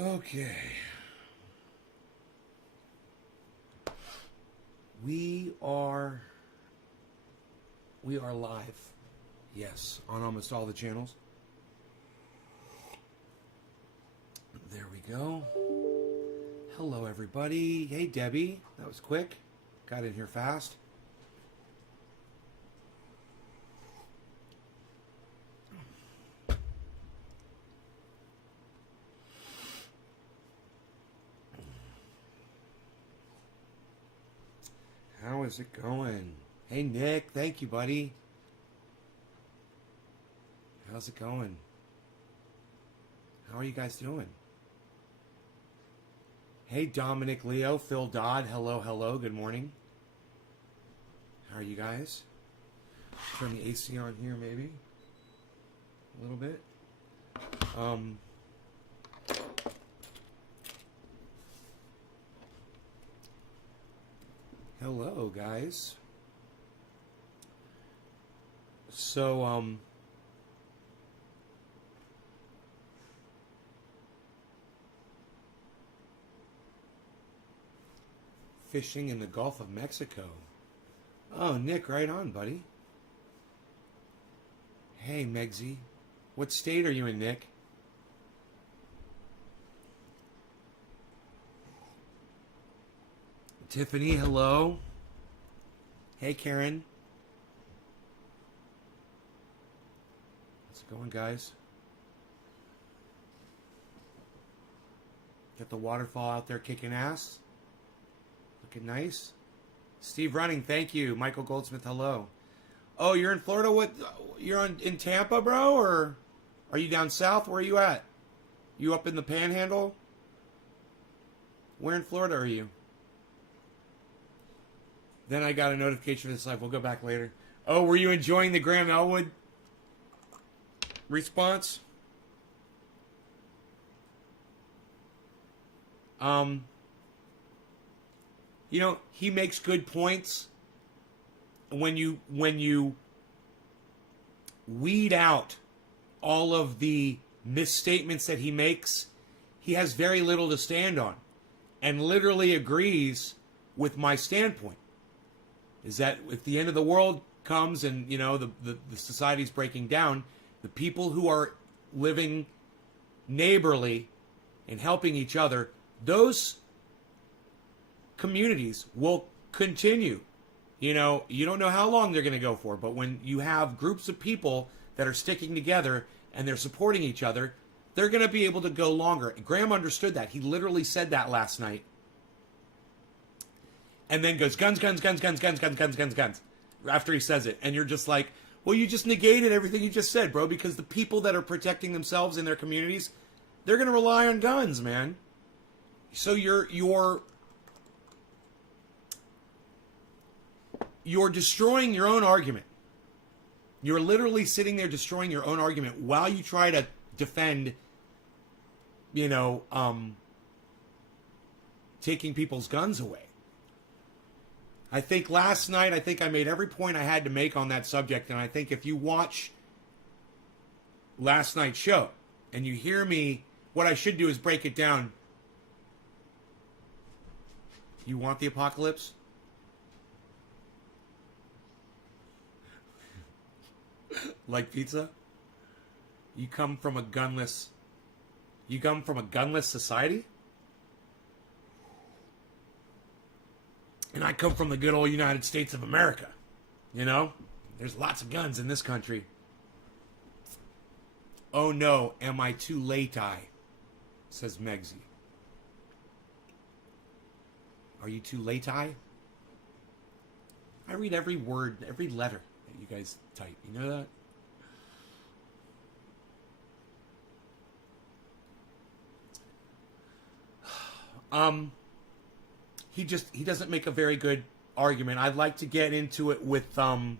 Okay. We are live. Yes, on almost all the channels. There we go. Hello, everybody. Hey, Debbie. That was quick. Got in here fast. How is it going? Hey, Nick. Thank you, buddy. How's it going? How are you guys doing? Hey, Dominic, Leo, Phil Dodd. Hello, hello. Good morning. How are you guys? Turn the AC on here, maybe. A little bit. Hello, guys. So, fishing in the Gulf of Mexico. Oh, Nick, right on, buddy. Hey, Megsy. What state are you in, Nick? Tiffany, hello. Hey, Karen. How's it going, guys? Got the waterfall out there kicking ass. Looking nice. Steve Running, thank you. Michael Goldsmith, hello. Oh, you're in Florida? What? You're in Tampa, bro? Or are you down south? Where are you at? You up in the Panhandle? Where in Florida are you? Then I got a notification for this live. We'll go back later. Oh, were you enjoying the Graham Elwood response? You know, he makes good points. When you weed out all of the misstatements that he makes, he has very little to stand on, and literally agrees with my standpoint. Is that if the end of the world comes and, you know, the society's breaking down, the people who are living neighborly and helping each other, those communities will continue. You know, you don't know how long they're going to go for, but when you have groups of people that are sticking together and they're supporting each other, they're going to be able to go longer. Graham understood that. He literally said that last night. And then goes, guns, guns, guns, guns, guns, guns, guns, guns, guns, after he says it. And you're just like, well, you just negated everything you just said, bro, because the people that are protecting themselves in their communities, they're going to rely on guns, man. So you're destroying your own argument. You're literally sitting there destroying your own argument while you try to defend, you know, taking people's guns away. I think last night, I made every point I had to make on that subject, and I think if you watch last night's show and you hear me, what I should do is break it down. You want the apocalypse? Like pizza? You come from a gunless society? And I come from the good old United States of America. You know? There's lots of guns in this country. Oh no, am I too late-I? Says Megsy. Are you too late-I? I read every word, every letter that you guys type. You know that? He doesn't make a very good argument. I'd like to get into it with someone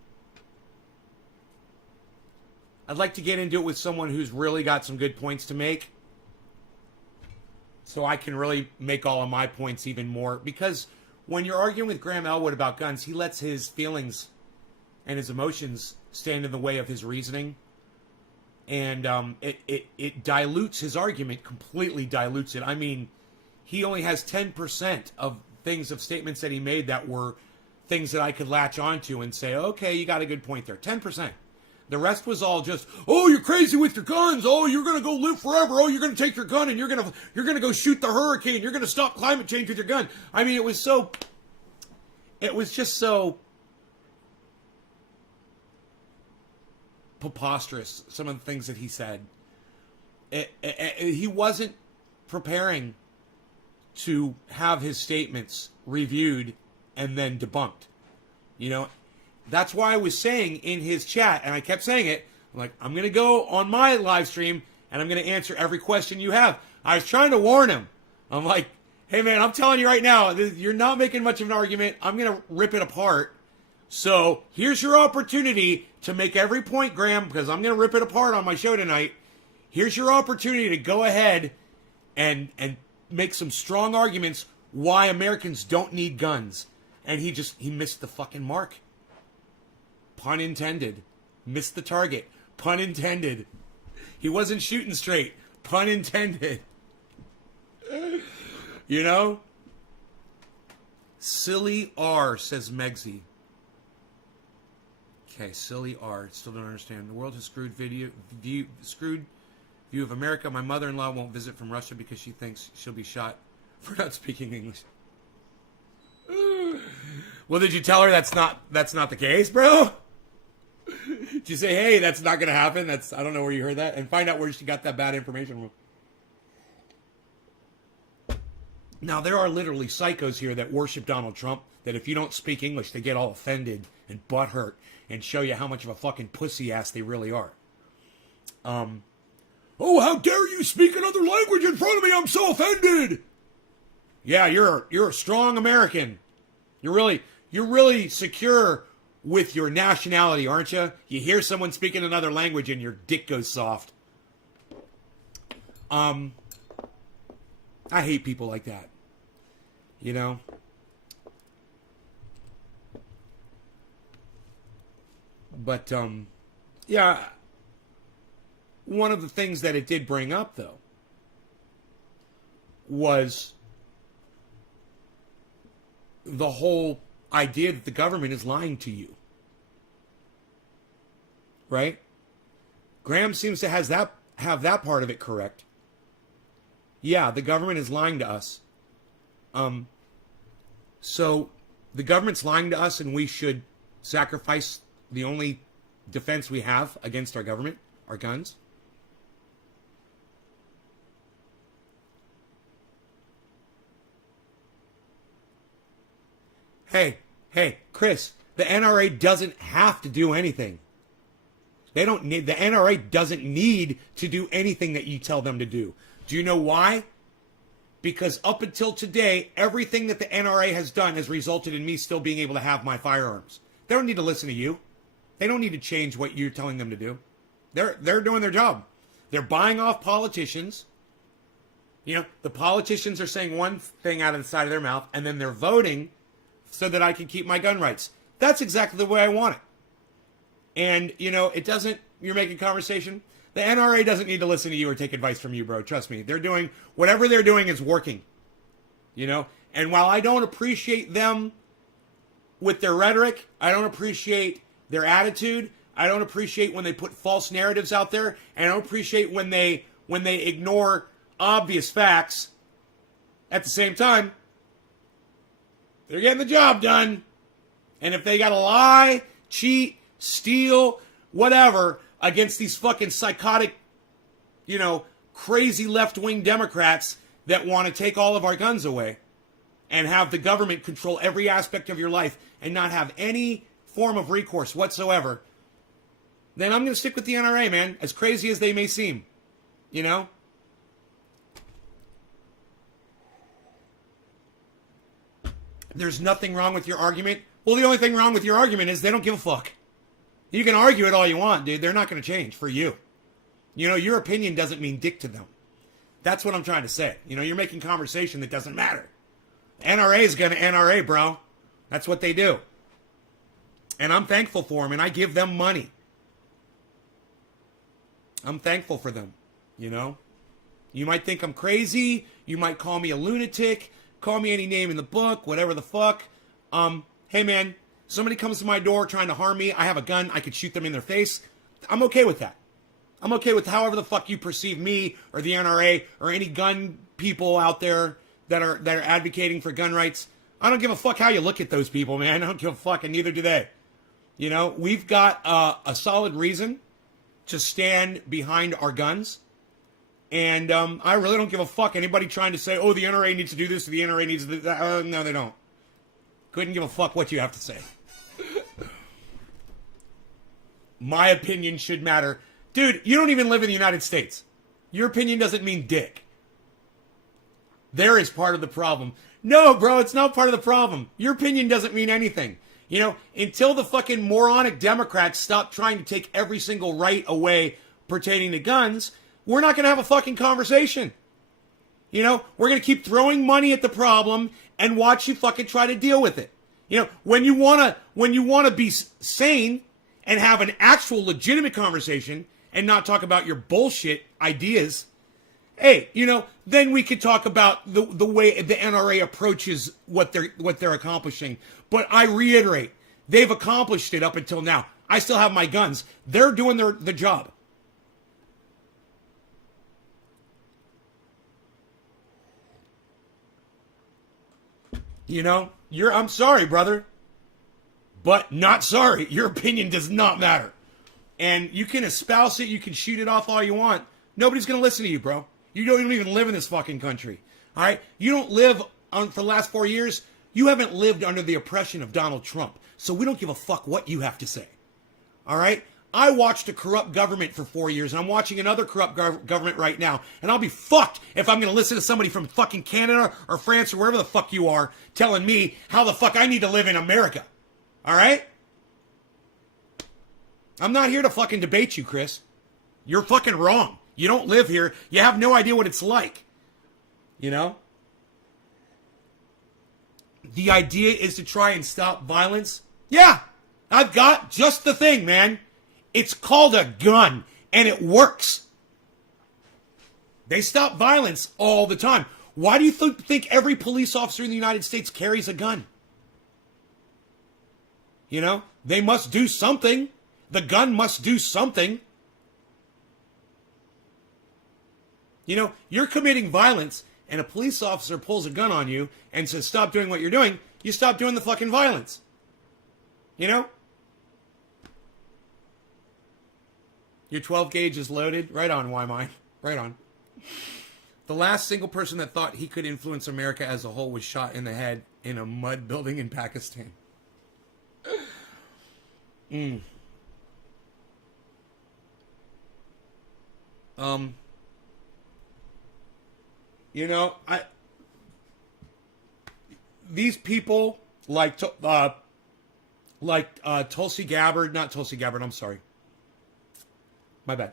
who's really got some good points to make, so I can really make all of my points even more. Because when you're arguing with Graham Elwood about guns, he lets his feelings and his emotions stand in the way of his reasoning. And it dilutes his argument, completely dilutes it. I mean, he only has 10% of statements that he made that were things that I could latch onto and say, okay, you got a good point there. 10%. The rest was all just, oh, you're crazy with your guns. Oh, you're going to go live forever. Oh, you're going to take your gun and you're going to go shoot the hurricane. You're going to stop climate change with your gun. I mean, it was just so preposterous, some of the things that he said. He wasn't preparing to have his statements reviewed and then debunked. You know, that's why I was saying in his chat, and I kept saying it, I'm like, I'm going to go on my live stream and I'm going to answer every question you have. I was trying to warn him. I'm like, hey man, I'm telling you right now, you're not making much of an argument. I'm going to rip it apart. So here's your opportunity to make every point, Graham, because I'm going to rip it apart on my show tonight. Here's your opportunity to go ahead and make some strong arguments why Americans don't need guns. And he missed the fucking mark. Pun intended. Missed the target. Pun intended. He wasn't shooting straight. Pun intended. You know? Silly R, says Megsy. Okay, silly R. Still don't understand. The world has screwed view of America. My mother-in-law won't visit from Russia because she thinks she'll be shot for not speaking English. Well, did you tell her that's not the case, bro? Did you say, hey, that's not going to happen? I don't know where you heard that. And find out where she got that bad information from. Now, there are literally psychos here that worship Donald Trump, that if you don't speak English, they get all offended and butthurt and show you how much of a fucking pussy ass they really are. Oh, how dare you speak another language in front of me? I'm so offended. Yeah, you're a strong American. You're really secure with your nationality, aren't you? You hear someone speaking another language and your dick goes soft. I hate people like that. You know? But, yeah, one of the things that it did bring up, though, was the whole idea that the government is lying to you. Right? Graham seems to have that part of it correct. Yeah, the government is lying to us. So the government's lying to us and we should sacrifice the only defense we have against our government, our guns. Hey, Chris, the NRA doesn't have to do anything. The NRA doesn't need to do anything that you tell them to do. Do you know why? Because up until today, everything that the NRA has done has resulted in me still being able to have my firearms. They don't need to listen to you. They don't need to change what you're telling them to do. They're doing their job. They're buying off politicians. You know, the politicians are saying one thing out of the side of their mouth, and then they're voting so that I can keep my gun rights. That's exactly the way I want it. And, you know, you're making conversation. The NRA doesn't need to listen to you or take advice from you, bro. Trust me. Whatever they're doing is working. You know? And while I don't appreciate them with their rhetoric, I don't appreciate their attitude, I don't appreciate when they put false narratives out there, and I don't appreciate when they ignore obvious facts, at the same time, they're getting the job done. And if they got to lie, cheat, steal, whatever, against these fucking psychotic, you know, crazy left-wing Democrats that want to take all of our guns away and have the government control every aspect of your life and not have any form of recourse whatsoever, then I'm going to stick with the NRA, man, as crazy as they may seem. You know? There's nothing wrong with your argument. Well, the only thing wrong with your argument is they don't give a fuck. You can argue it all you want, dude. They're not going to change for you. You know, your opinion doesn't mean dick to them. That's what I'm trying to say. You know, you're making conversation that doesn't matter. NRA is going to NRA, bro. That's what they do. And I'm thankful for them, and I give them money. I'm thankful for them, you know? You might think I'm crazy. You might call me a lunatic. Call me any name in the book, whatever the fuck. Hey man, somebody comes to my door trying to harm me. I have a gun. I could shoot them in their face. I'm okay with that. I'm okay with however the fuck you perceive me or the NRA or any gun people out there that are advocating for gun rights. I don't give a fuck how you look at those people, man. I don't give a fuck, and neither do they. You know, we've got a solid reason to stand behind our guns. And I really don't give a fuck anybody trying to say, oh, the NRA needs to do this or the NRA needs to do that. No, they don't. Couldn't give a fuck what you have to say. My opinion should matter. Dude, you don't even live in the United States. Your opinion doesn't mean dick. There is part of the problem. No, bro, it's not part of the problem. Your opinion doesn't mean anything. You know, until the fucking moronic Democrats stop trying to take every single right away pertaining to guns, we're not going to have a fucking conversation. You know, we're going to keep throwing money at the problem and watch you fucking try to deal with it. You know, when you want to be sane and have an actual legitimate conversation and not talk about your bullshit ideas, hey, you know, then we could talk about the way the NRA approaches what they're accomplishing. But I reiterate, they've accomplished it up until now. I still have my guns. They're doing the job. You know, I'm sorry, brother, but not sorry. Your opinion does not matter. And you can espouse it, you can shoot it off all you want. Nobody's going to listen to you, bro. You don't even live in this fucking country. All right? You don't live for the last 4 years. You haven't lived under the oppression of Donald Trump. So we don't give a fuck what you have to say. All right? I watched a corrupt government for 4 years, and I'm watching another corrupt government right now. And I'll be fucked if I'm going to listen to somebody from fucking Canada or France or wherever the fuck you are telling me how the fuck I need to live in America. All right? I'm not here to fucking debate you, Chris. You're fucking wrong. You don't live here. You have no idea what it's like. You know? The idea is to try and stop violence. Yeah, I've got just the thing, man. It's called a gun, and it works. They stop violence all the time. Why do you think every police officer in the United States carries a gun? You know, they must do something. The gun must do something. You know, you're committing violence, and a police officer pulls a gun on you and says, stop doing what you're doing. You stop doing the fucking violence. You know? Your 12 gauge is loaded. Right on, why mine? Right on. The last single person that thought he could influence America as a whole was shot in the head in a mud building in Pakistan. You know, these people like Tulsi Gabbard, not Tulsi Gabbard, I'm sorry. My bad.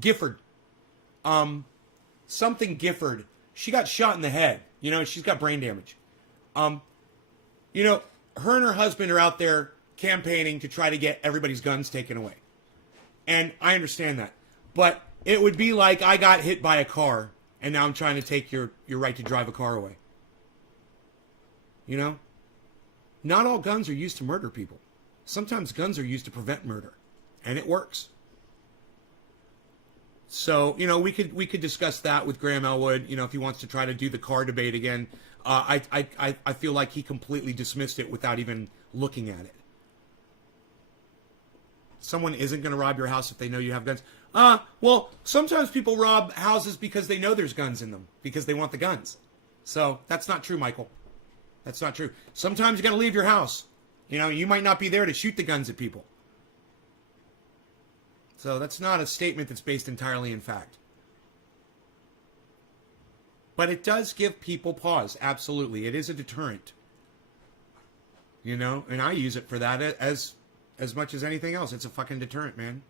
Gifford. Something Gifford. She got shot in the head. You know, she's got brain damage. You know, her and her husband are out there campaigning to try to get everybody's guns taken away. And I understand that. But it would be like I got hit by a car and now I'm trying to take your right to drive a car away. You know? Not all guns are used to murder people. Sometimes guns are used to prevent murder. And it works. So, you know, we could discuss that with Graham Elwood, you know, if he wants to try to do the car debate again. I feel like he completely dismissed it without even looking at it. Someone isn't going to rob your house if they know you have guns. Well, sometimes people rob houses because they know there's guns in them, because they want the guns. So that's not true, Michael. That's not true. Sometimes you got to leave your house. You know, you might not be there to shoot the guns at people. So that's not a statement that's based entirely in fact. But it does give people pause. Absolutely. It is a deterrent. You know, and I use it for that as much as anything else. It's a fucking deterrent, man.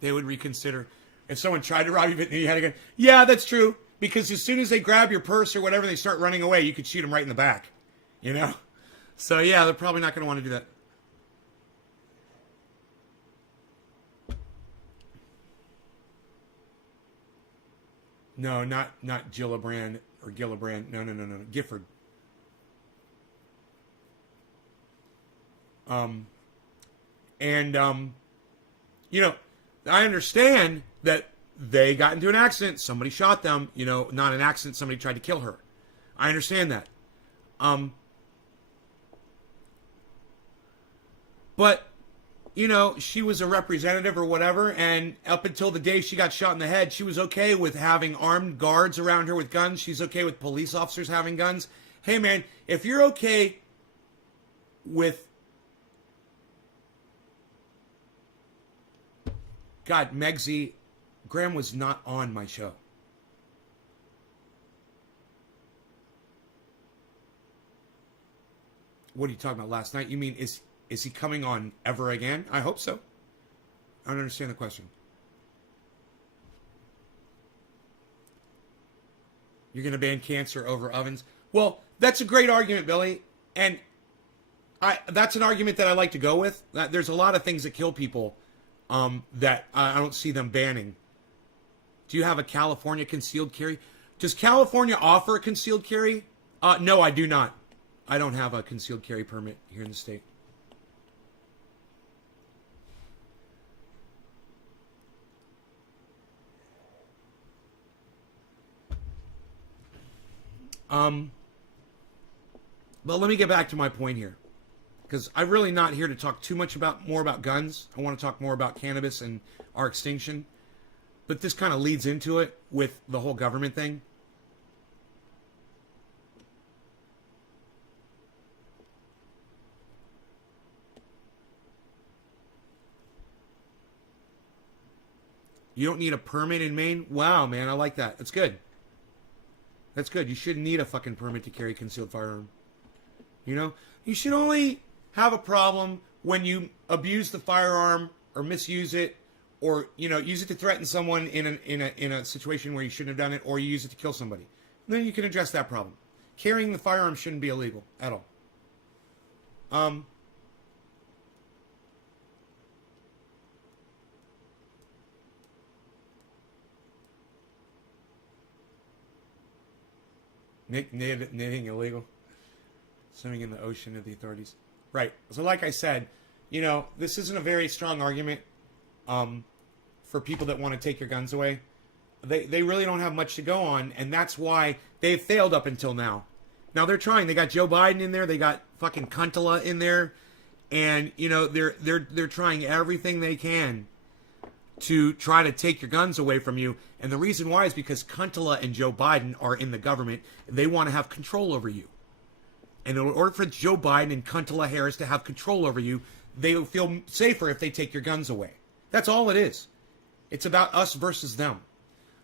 They would reconsider. If someone tried to rob you, but you had a gun. Yeah, that's true. Because as soon as they grab your purse or whatever, they start running away, you could shoot them right in the back. You know? So yeah, they're probably not going to want to do that. No, not Gillibrand or Gillibrand. No. Gifford. And you know, I understand that they got into an accident. Somebody shot them. You know, not an accident. Somebody tried to kill her. I understand that. But you know, she was a representative or whatever, and up until the day she got shot in the head, she was okay with having armed guards around her with guns. She's okay with police officers having guns. Hey, man, if you're okay with... God, Megsy, Graham was not on my show. What are you talking about last night? You mean, is he coming on ever again? I hope so. I don't understand the question. You're going to ban cancer over ovens? Well, that's a great argument, Billy. And that's an argument that I like to go with. There's a lot of things that kill people that I don't see them banning. Do you have a California concealed carry? Does California offer a concealed carry? No, I do not. I don't have a concealed carry permit here in the state. But let me get back to my point here, because I'm really not here to talk too much more about guns. I want to talk more about cannabis and our extinction. But this kind of leads into it with the whole government thing. You don't need a permit in Maine? Wow, man, I like that. That's good. That's good. You shouldn't need a fucking permit to carry a concealed firearm. You know? You should only have a problem when you abuse the firearm or misuse it, or, you know, use it to threaten someone in a situation where you shouldn't have done it, or you use it to kill somebody. Then you can address that problem. Carrying the firearm shouldn't be illegal at all. Knitting illegal. Swimming in the ocean of the authorities. Right. So like I said, you know, this isn't a very strong argument for people that want to take your guns away. They really don't have much to go on, and that's why they've failed up until now. Now they're trying. They got Joe Biden in there. They got fucking Kuntala in there, and you know they're trying everything they can to try to take your guns away from you. And the reason why is because Kuntala and Joe Biden are in the government. And they want to have control over you. And in order for Joe Biden and Kuntala Harris to have control over you, they will feel safer if they take your guns away. That's all it is. It's about us versus them.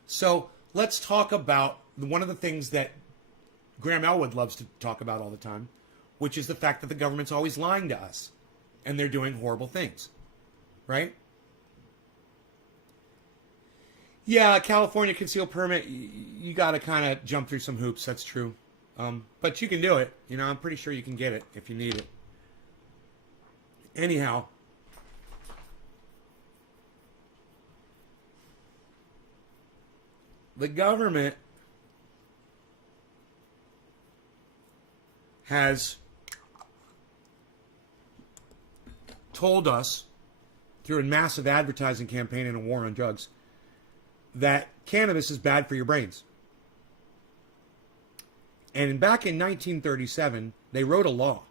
So let's talk about one of the things that Graham Elwood loves to talk about all the time, which is the fact that the government's always lying to us. And they're doing horrible things. Right? Yeah, California concealed permit, you got to kind of jump through some hoops. That's true. But you can do it. You know, I'm pretty sure you can get it if you need it. Anyhow. The government has told us through a massive advertising campaign and a war on drugs that cannabis is bad for your brains. And back in 1937, they wrote a law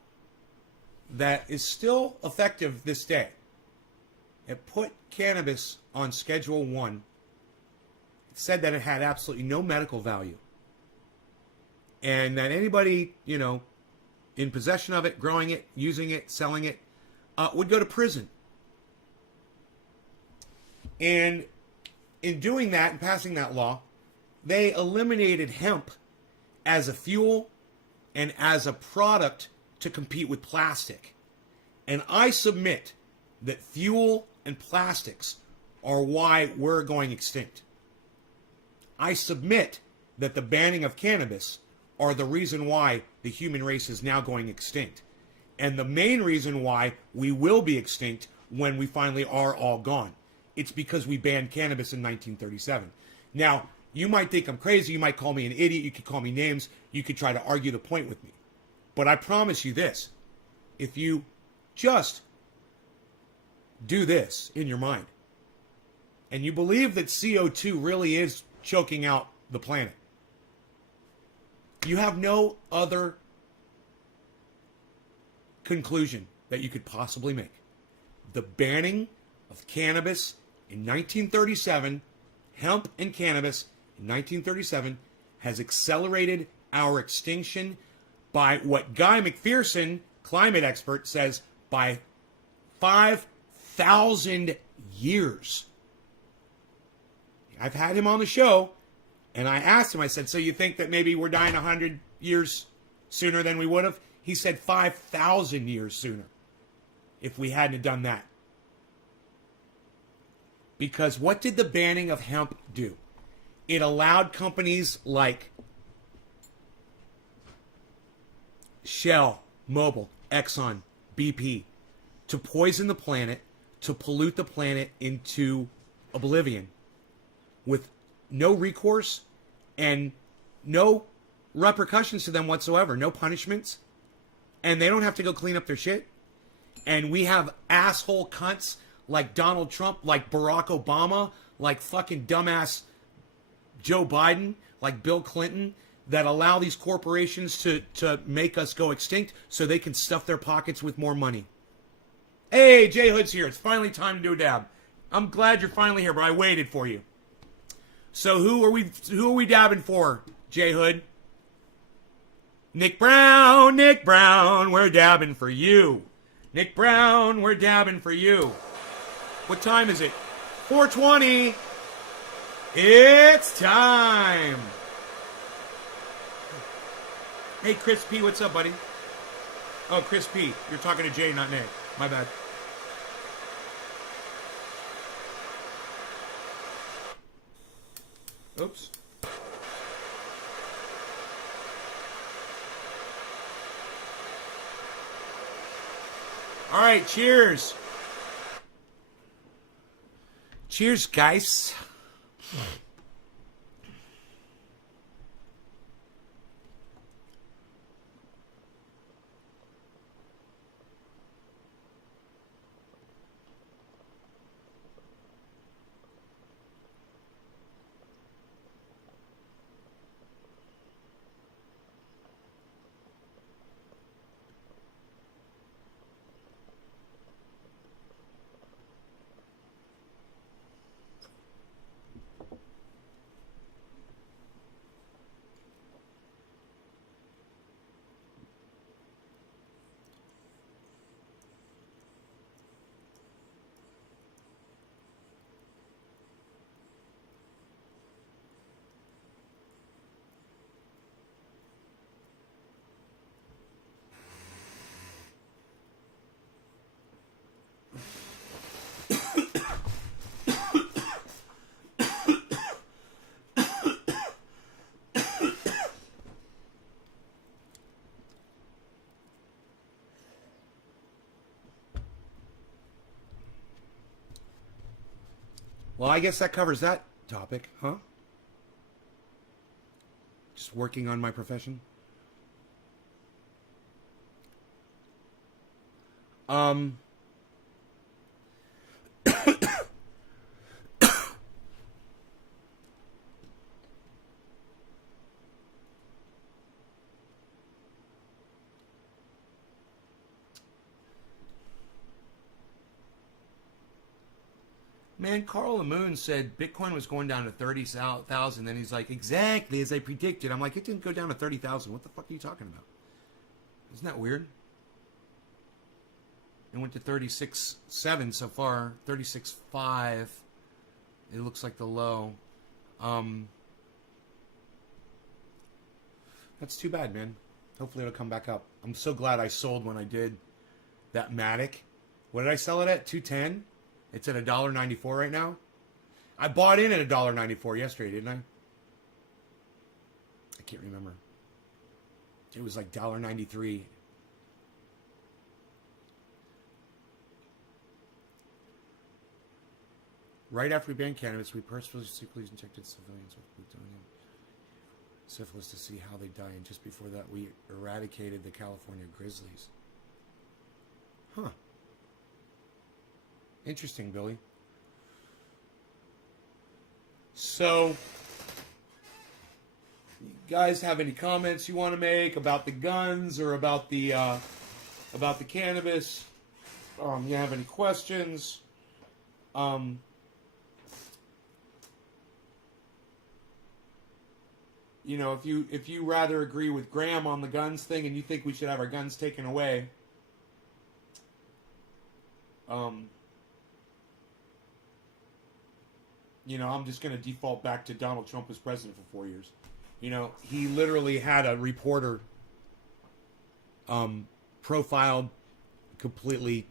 that is still effective this day. It put cannabis on Schedule 1. It said that it had absolutely no medical value. And that anybody, you know, in possession of it, growing it, using it, selling it, would go to prison. And in doing that and passing that law, they eliminated hemp as a fuel and as a product to compete with plastic. And I submit that fuel and plastics are why we're going extinct. I submit that the banning of cannabis are the reason why the human race is now going extinct. and the main reason why we will be extinct when we finally are all gone. It's because we banned cannabis in 1937. Now, you might think I'm crazy. You might call me an idiot. You could call me names. You could try to argue the point with me. But I promise you this. If you just do this in your mind, and you believe that CO2 really is choking out the planet, you have no other conclusion that you could possibly make. The banning of cannabis in 1937, hemp and cannabis in 1937, has accelerated our extinction by what Guy McPherson, climate expert, says by 5,000 years. I've had him on the show, and I asked him, I said, so you think that maybe we're dying 100 years sooner than we would have? He said 5,000 years sooner if we hadn't done that. Because what did the banning of hemp do? It allowed companies like Shell, Mobil, Exxon, BP to poison the planet, to pollute the planet into oblivion with no recourse and no repercussions to them whatsoever, no punishments, and they don't have to go clean up their shit. And we have asshole cunts like Donald Trump, like Barack Obama, like fucking dumbass Joe Biden, like Bill Clinton, that allow these corporations to make us go extinct so they can stuff their pockets with more money. Hey, Jay Hood's here. It's finally time to do a dab. I'm glad you're finally here, but I waited for you. So who are we dabbing for, Jay Hood? Nick Brown, we're dabbing for you. Nick Brown, we're dabbing for you. What time is it? 4:20. It's time. Hey, Chris P, what's up, buddy? Oh, Chris P, you're talking to Jay, not Nick. My bad. Oops. All right, cheers. Cheers, guys. Well, I guess that covers that topic, huh? Just working on my profession. Man, Carl Moon said Bitcoin was going down to 30,000. Then he's like, exactly as I predicted. I'm like, it didn't go down to 30,000. What the fuck are you talking about? Isn't that weird? It went to 36.7 so far. 36.5. It looks like the low. That's too bad, man. Hopefully it'll come back up. I'm so glad I sold when I did that Matic. What did I sell it at? 210? It's at $1.94 right now. I bought in at $1.94 yesterday, didn't I? I can't remember. It was like $1.93. Right after we banned cannabis, we purposefully injected civilians with plutonium syphilis to see how they die, and just before that, we eradicated the California grizzlies. Huh. Interesting, Billy. So, you guys have any comments you want to make about the guns or about the cannabis? You have any questions? You know, if you rather agree with Graham on the guns thing and you think we should have our guns taken away, you know, I'm just going to default back to Donald Trump as president for 4 years. You know, he literally had a reporter profiled, completely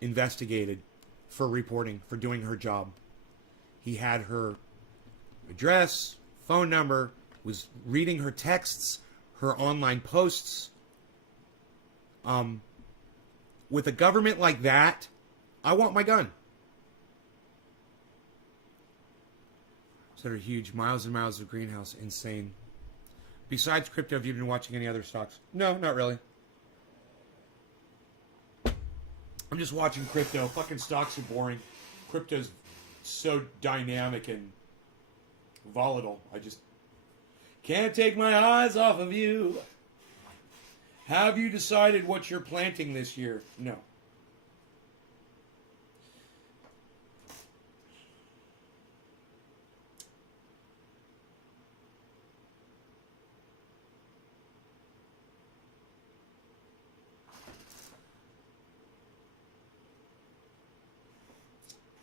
investigated for reporting, for doing her job. He had her address, phone number, was reading her texts, her online posts. With a government like that, I want my gun. That are huge, miles and miles of greenhouse, insane. Besides crypto, have you been watching any other stocks? No, not really. I'm just watching crypto. Fucking stocks are boring. Crypto's so dynamic and volatile. I just can't take my eyes off of you. Have you decided what you're planting this year? No.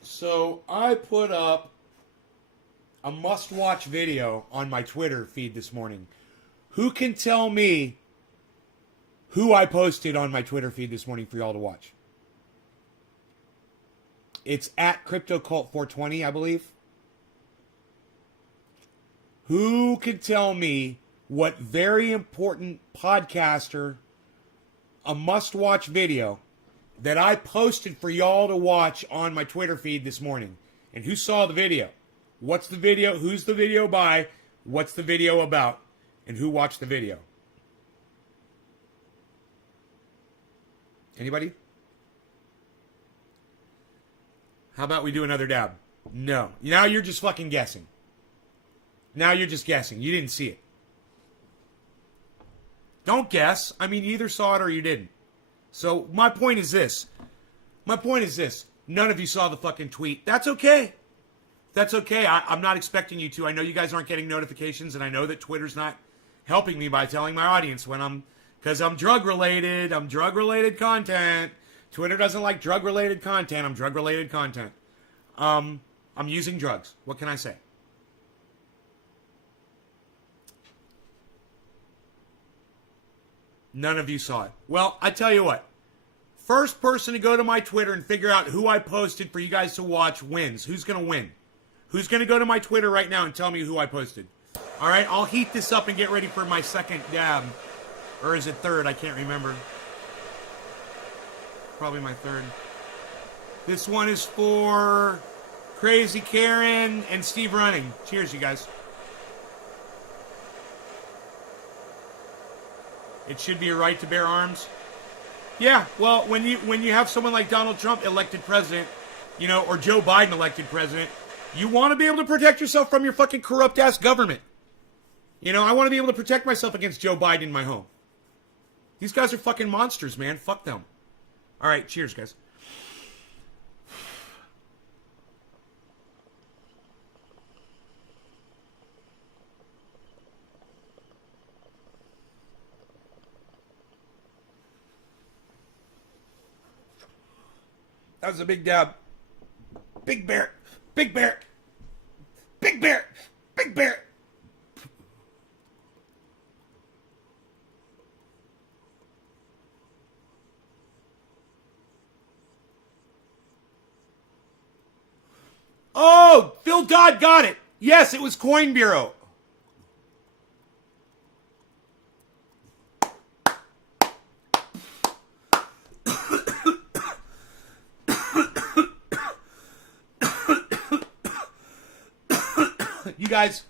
So I put up a must-watch video on my Twitter feed this morning. Who can tell me who I posted on my Twitter feed this morning for y'all to watch? It's at CryptoCult420, I believe. Who can tell me what very important podcaster, a must-watch video that I posted for y'all to watch on my Twitter feed this morning? And who saw the video? What's the video? Who's the video by? What's the video about? And who watched the video? Anybody? How about we do another dab? No. Now you're just fucking guessing. Now you're just guessing. You didn't see it. Don't guess. I mean, you either saw it or you didn't. So my point is this. None of you saw the fucking tweet. That's okay. That's okay. I'm not expecting you to. I know you guys aren't getting notifications, and I know that Twitter's not helping me by telling my audience when because I'm drug-related. I'm drug-related content. Twitter doesn't like drug-related content. I'm drug-related content. I'm using drugs. What can I say? None of you saw it. Well, I tell you what. First person to go to my Twitter and figure out who I posted for you guys to watch wins. Who's going to win? Who's going to go to my Twitter right now and tell me who I posted? All right, I'll heat this up and get ready for my second dab. Or is it third? I can't remember. Probably my third. This one is for Crazy Karen and Steve Running. Cheers, you guys. It should be a right to bear arms. Yeah, well, when you have someone like Donald Trump elected president, you know, or Joe Biden elected president, you want to be able to protect yourself from your fucking corrupt-ass government. You know, I want to be able to protect myself against Joe Biden in my home. These guys are fucking monsters, man. Fuck them. All right, cheers, guys. That was a big dab. Big bear. Big bear. Big bear. Big bear. Oh, Phil Dodd got it. Yes, it was Coin Bureau. You guys,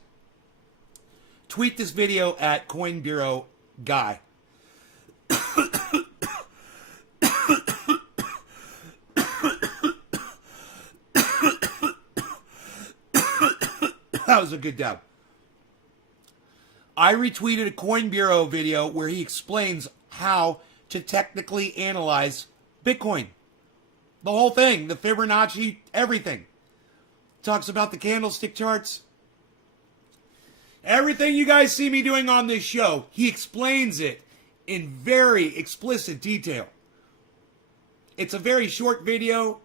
tweet this video at Coin Bureau Guy. That was a good dab. I retweeted a Coin Bureau video where he explains how to technically analyze Bitcoin. The whole thing, the Fibonacci, everything. Talks about the candlestick charts. Everything you guys see me doing on this show, he explains it in very explicit detail. It's a very short video,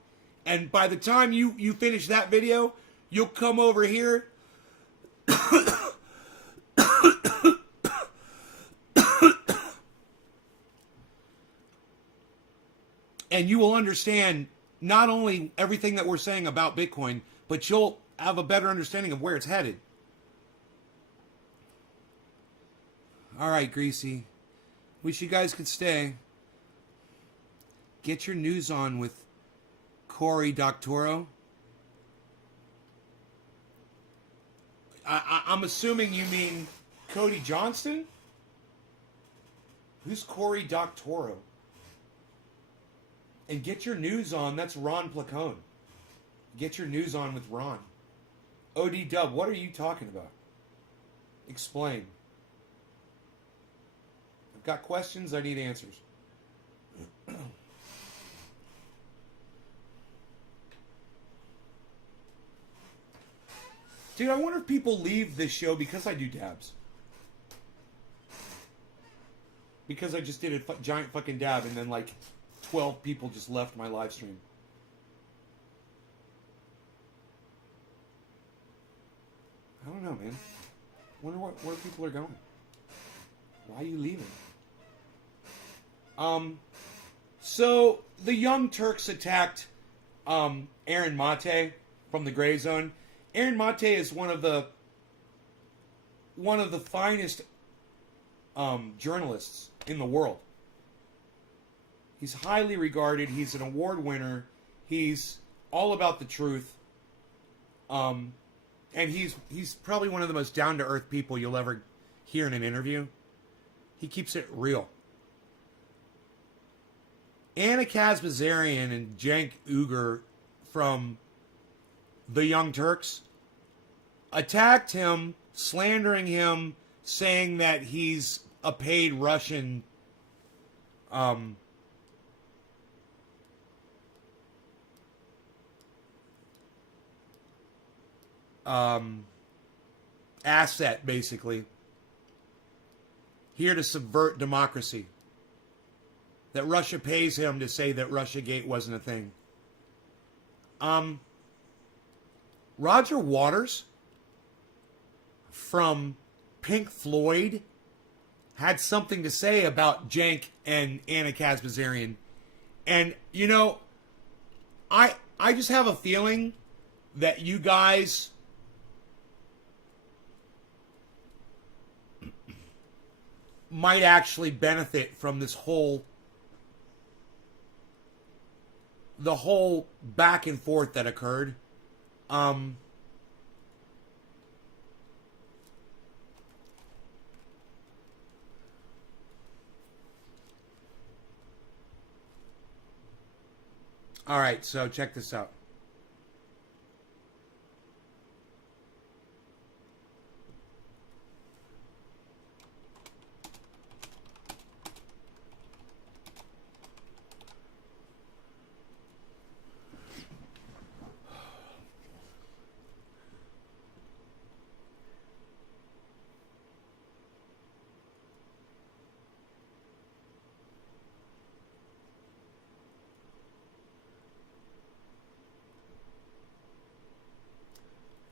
and by the time you finish that video, you'll come over here and you will understand not only everything that we're saying about Bitcoin, but you'll have a better understanding of where it's headed. All right, Greasy. Wish you guys could stay. Get your news on with Cory Doctorow. I'm assuming you mean Cody Johnston? Who's Cory Doctorow? And get your news on, that's Ron Placone. Get your news on with Ron. OD Dub, what are you talking about? Explain. I've got questions, I need answers. Dude, I wonder if people leave this show because I do dabs. Because I just did a giant fucking dab and then like 12 people just left my live stream. I don't know, man. Wonder where people are going. Why are you leaving? So the Young Turks attacked Aaron Mate from the Gray Zone. Aaron Mate is one of the finest journalists in the world. He's highly regarded. He's an award winner. He's all about the truth. And he's probably one of the most down-to-earth people you'll ever hear in an interview. He keeps it real. Anna Kazbazarian and Cenk Uygur from the Young Turks attacked him, slandering him, saying that he's a paid Russian asset, basically, here to subvert democracy. That Russia pays him to say that Russiagate wasn't a thing. Roger Waters from Pink Floyd had something to say about Cenk and Anna Kazbazarian. And, you know, I just have a feeling that you guys might actually benefit from this whole back and forth that occurred. All right, so check this out.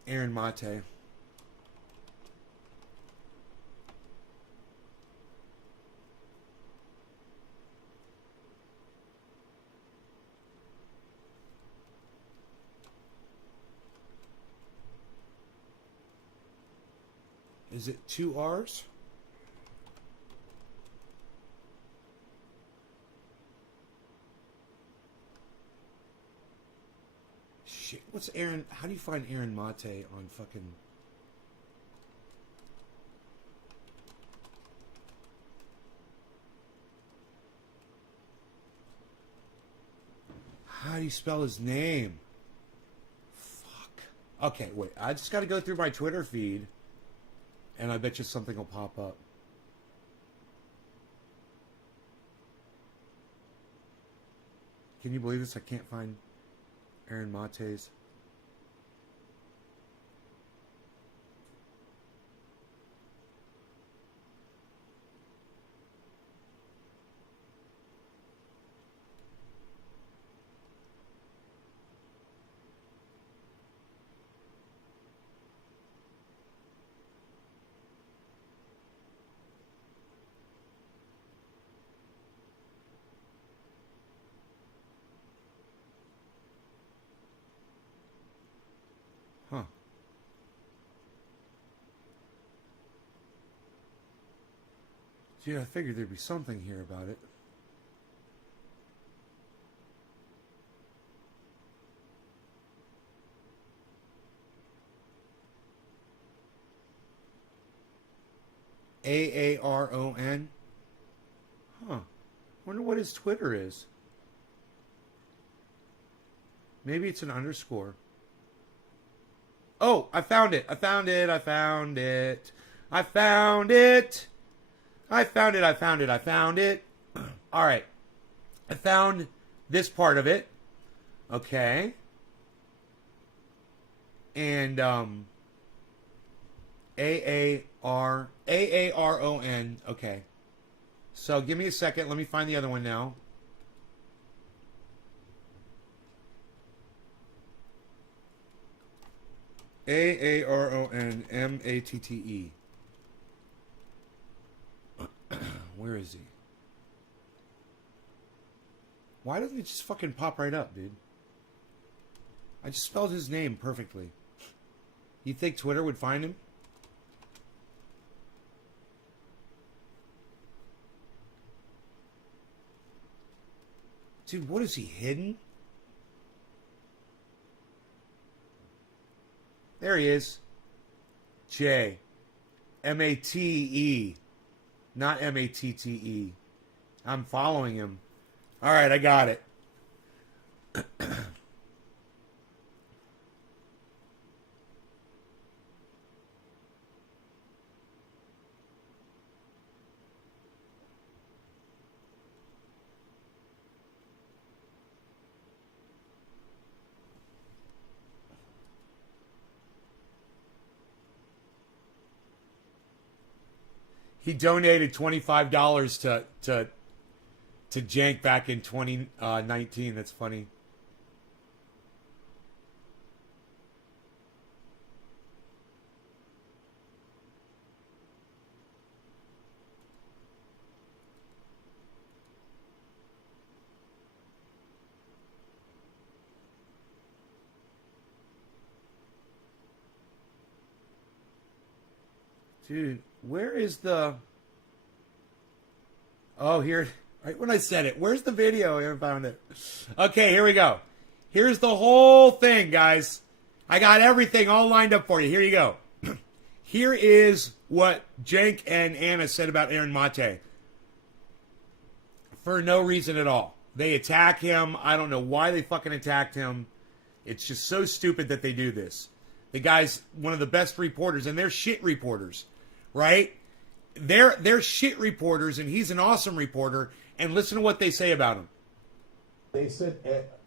Aaron Mate. Is it 2 R's? Shit, what's Aaron? How do you find Aaron Mate on fucking how do you spell his name? Fuck. Okay, wait. I just got to go through my Twitter feed, and I bet you something will pop up. Can you believe this? I can't find Aaron Mate's. Huh. Gee, I figured there'd be something here about it. Aaron? Huh. Wonder what his Twitter is. Maybe it's an underscore. Oh, I found it. I found it. I found it. I found it. I found it. I found it. I found it. All right. I found this part of it. Okay. And Aaron. Okay. So give me a second. Let me find the other one now. Aaronmatte. Where is he? Why doesn't it just fucking pop right up, dude? I just spelled his name perfectly. You think Twitter would find him? Dude, what is he hidden? There he is. J. M-A-T-E. Not M-A-T-T-E. I'm following him. All right, I got it. He donated $25 to Jank back in 2019. That's funny. Dude, where is the... Oh, here... Right when I said it. Where's the video? I haven't found it. Okay, here we go. Here's the whole thing, guys. I got everything all lined up for you. Here you go. Here is what Jank and Anna said about Aaron Mate. For no reason at all. They attack him. I don't know why they fucking attacked him. It's just so stupid that they do this. The guy's one of the best reporters, and they're shit reporters, right? They're shit reporters, and he's an awesome reporter. And listen to what they say about him. They said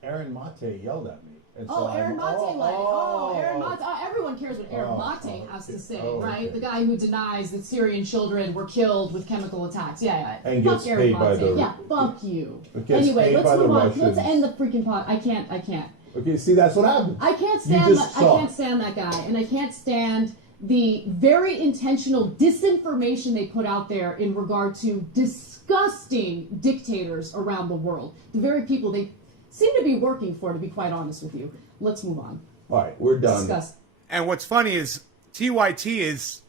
Aaron Mate yelled at me. And so Aaron Mate, Aaron Mate. Everyone cares what Aaron Mate has to say, right? Okay. The guy who denies that Syrian children were killed with chemical attacks. Yeah. And fuck gets Aaron paid by Mate. the... Yeah, fuck you. Gets Anyway, paid let's by the move on. Russians. Let's end the freaking pod. I can't. Okay, see, that's what happened. I can't stand that guy, and I can't stand the very intentional disinformation they put out there in regard to disgusting dictators around the world. The very people they seem to be working for, to be quite honest with you. Let's move on. All right, we're done. Disgust. And what's funny is TYT is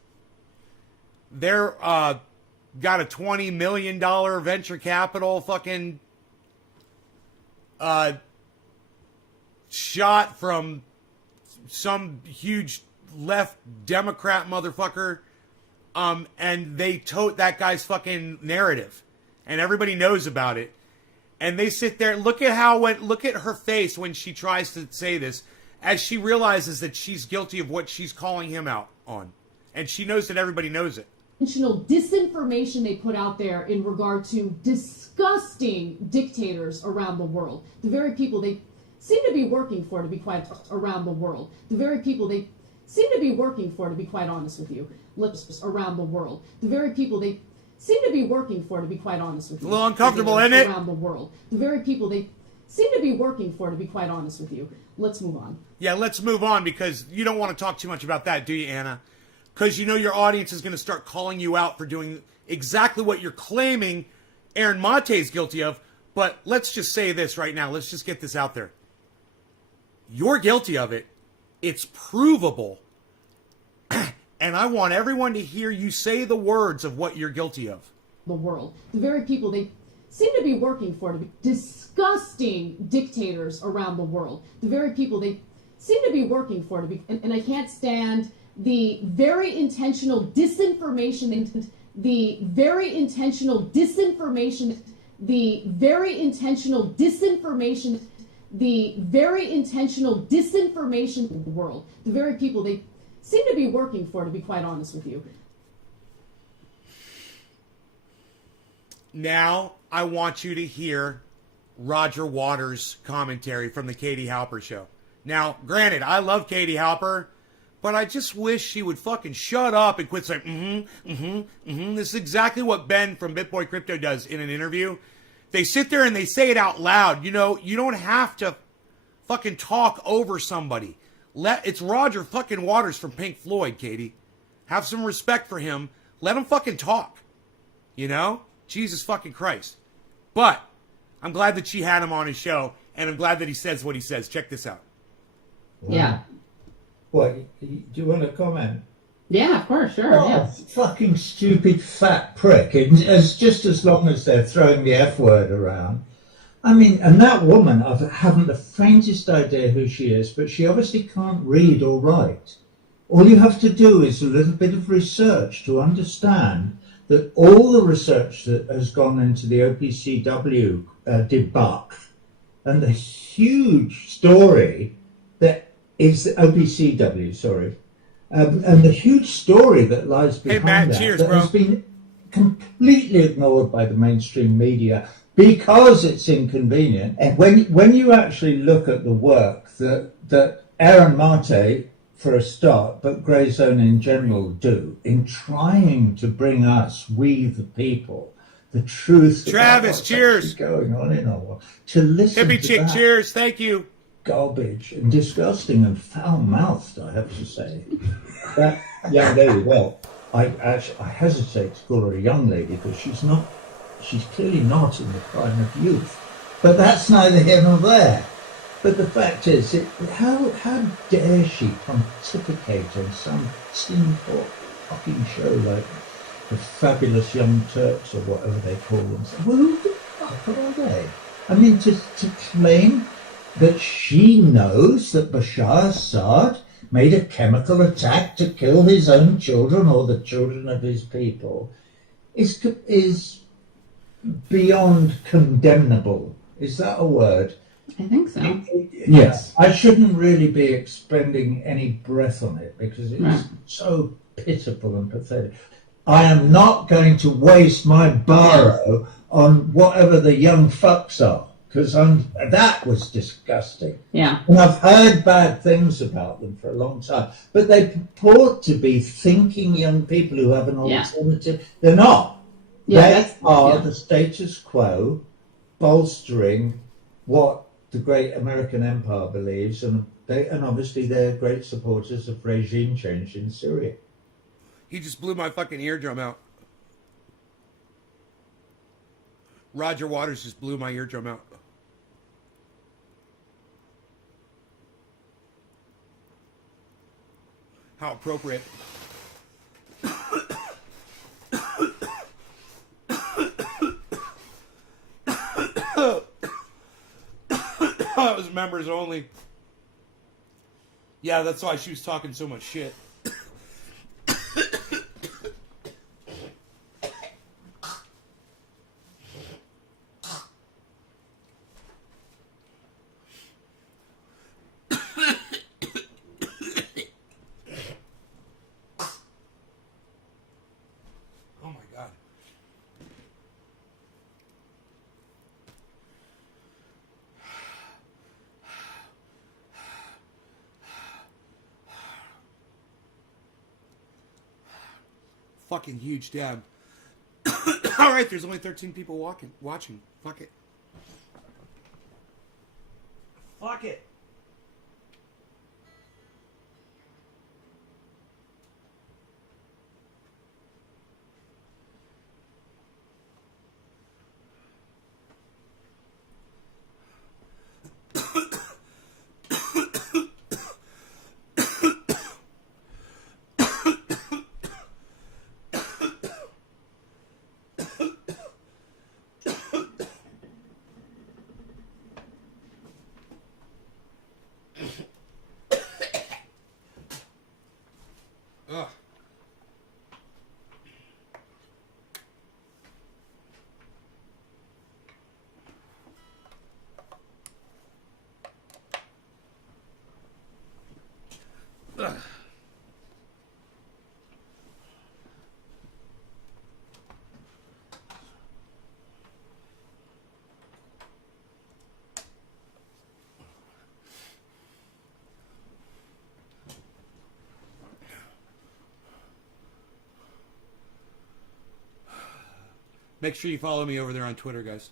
they're got a $20 million venture capital fucking shot from some huge left Democrat motherfucker, and they tote that guy's fucking narrative, and everybody knows about it. And they sit there. Look at her face when she tries to say this, as she realizes that she's guilty of what she's calling him out on, and she knows that everybody knows it. Intentional disinformation they put out there in regard to disgusting dictators around the world. The very people they seem to be working for, to be quite around the world. The very people they seem to be working for, to be quite honest with you. Lips around the world. The very people they seem to be working for, to be quite honest with you. A little uncomfortable, isn't it? Around the world. The very people they seem to be working for, to be quite honest with you. Let's move on. Yeah, let's move on, because you don't want to talk too much about that, do you, Anna? Because you know your audience is going to start calling you out for doing exactly what you're claiming Aaron Mate is guilty of. But let's just say this right now. Let's just get this out there. You're guilty of it. It's provable. And I want everyone to hear you say the words of what you're guilty of. The world. The very people they seem to be working for, to be disgusting dictators around the world. The very people they seem to be working for, to be, and I can't stand the very intentional disinformation, the very intentional disinformation, the very intentional disinformation, the very intentional disinformation of the world. The very people they seem to be working for, to be quite honest with you. Now, I want you to hear Roger Waters' commentary from the Katie Halper show. Now, granted, I love Katie Halper, but I just wish she would fucking shut up and quit saying, This is exactly what Ben from BitBoy Crypto does in an interview. They sit there and they say it out loud. You know, you don't have to fucking talk over somebody. It's Roger fucking Waters from Pink Floyd, Katie. Have some respect for him. Let him fucking talk. You know? Jesus fucking Christ. But I'm glad that she had him on his show, and I'm glad that he says what he says. Check this out. Wow. Yeah. What, do you want to comment? Yeah, of course, sure. Oh, Yeah. fucking stupid fat prick. It's just as long as they're throwing the F word around. I mean, and that woman, I haven't the faintest idea who she is, but she obviously can't read or write. All you have to do is a little bit of research to understand that all the research that has gone into the OPCW debunk and the huge story that is the OPCW, sorry, and the huge story that lies behind Matt, that, cheers, that bro. has been completely ignored by the mainstream media because it's inconvenient. And when you actually look at the work that Aaron Mate, for a start, but Grey Zone in general do in trying to bring us, we the people, the truth. Travis, about what's cheers. actually going on in our world, to listen Hippie to chick, that cheers. Thank you. garbage and disgusting and foul-mouthed, I have to say. That young lady, well, I hesitate to call her a young lady because she's clearly not in the prime of youth. But that's neither here nor there. But the fact is, how dare she pontificate on some tin pot fucking show like the Fabulous Young Turks or whatever they call themselves? Well, who the fuck are they? I mean, to claim that she knows that Bashar Assad made a chemical attack to kill his own children or the children of his people is beyond condemnable. Is that a word? I think so. Yes. I shouldn't really be expending any breath on it because it's so pitiful and pathetic. I am not going to waste my borrow on whatever the young fucks are because that was disgusting. Yeah. And I've heard bad things about them for a long time, but they purport to be thinking young people who have an alternative. They're not. They are the status quo bolstering what the great American empire believes, and obviously they're great supporters of regime change in Syria. He just blew my fucking eardrum out. Roger Waters just blew my eardrum out. How appropriate. It was members only. Yeah, that's why she was talking so much shit. fucking huge dab. All right, there's only 13 people watching. Fuck it. Fuck it. Ugh. Ugh. Make sure you follow me over there on Twitter, guys.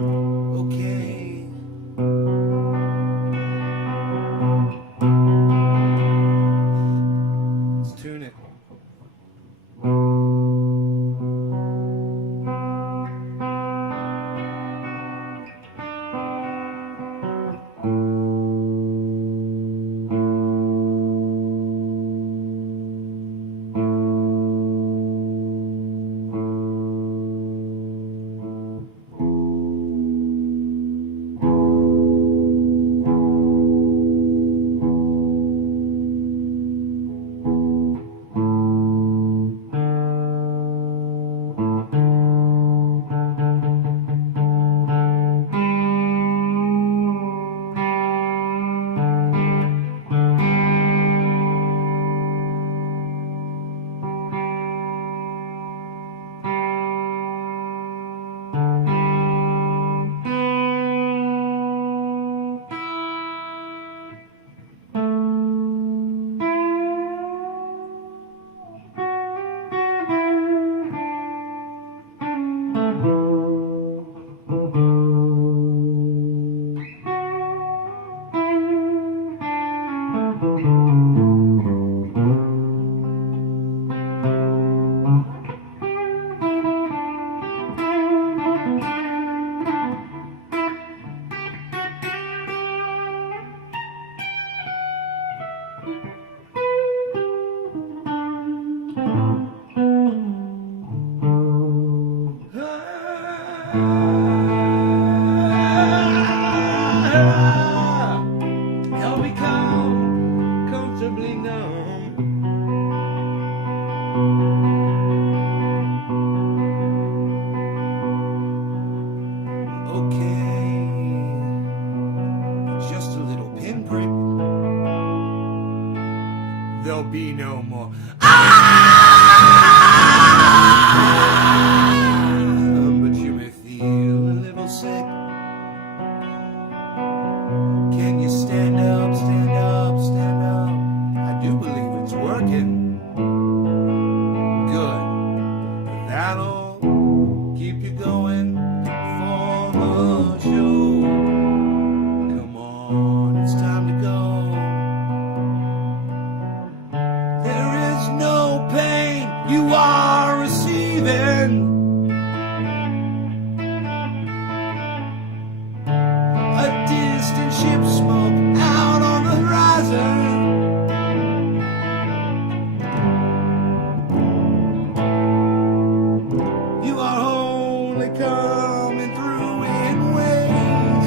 Okay. Let's tune it. Help me come comfortably numb. Okay, just a little pinprick. There'll be no more. But you may feel a little sick. Can you stand up, stand up, stand up? I do believe it's working. Good. That'll keep you going for the show. Come on, it's time to go. There is no pain you are receiving. A distant ship smoke out on the horizon. You are only coming through in waves.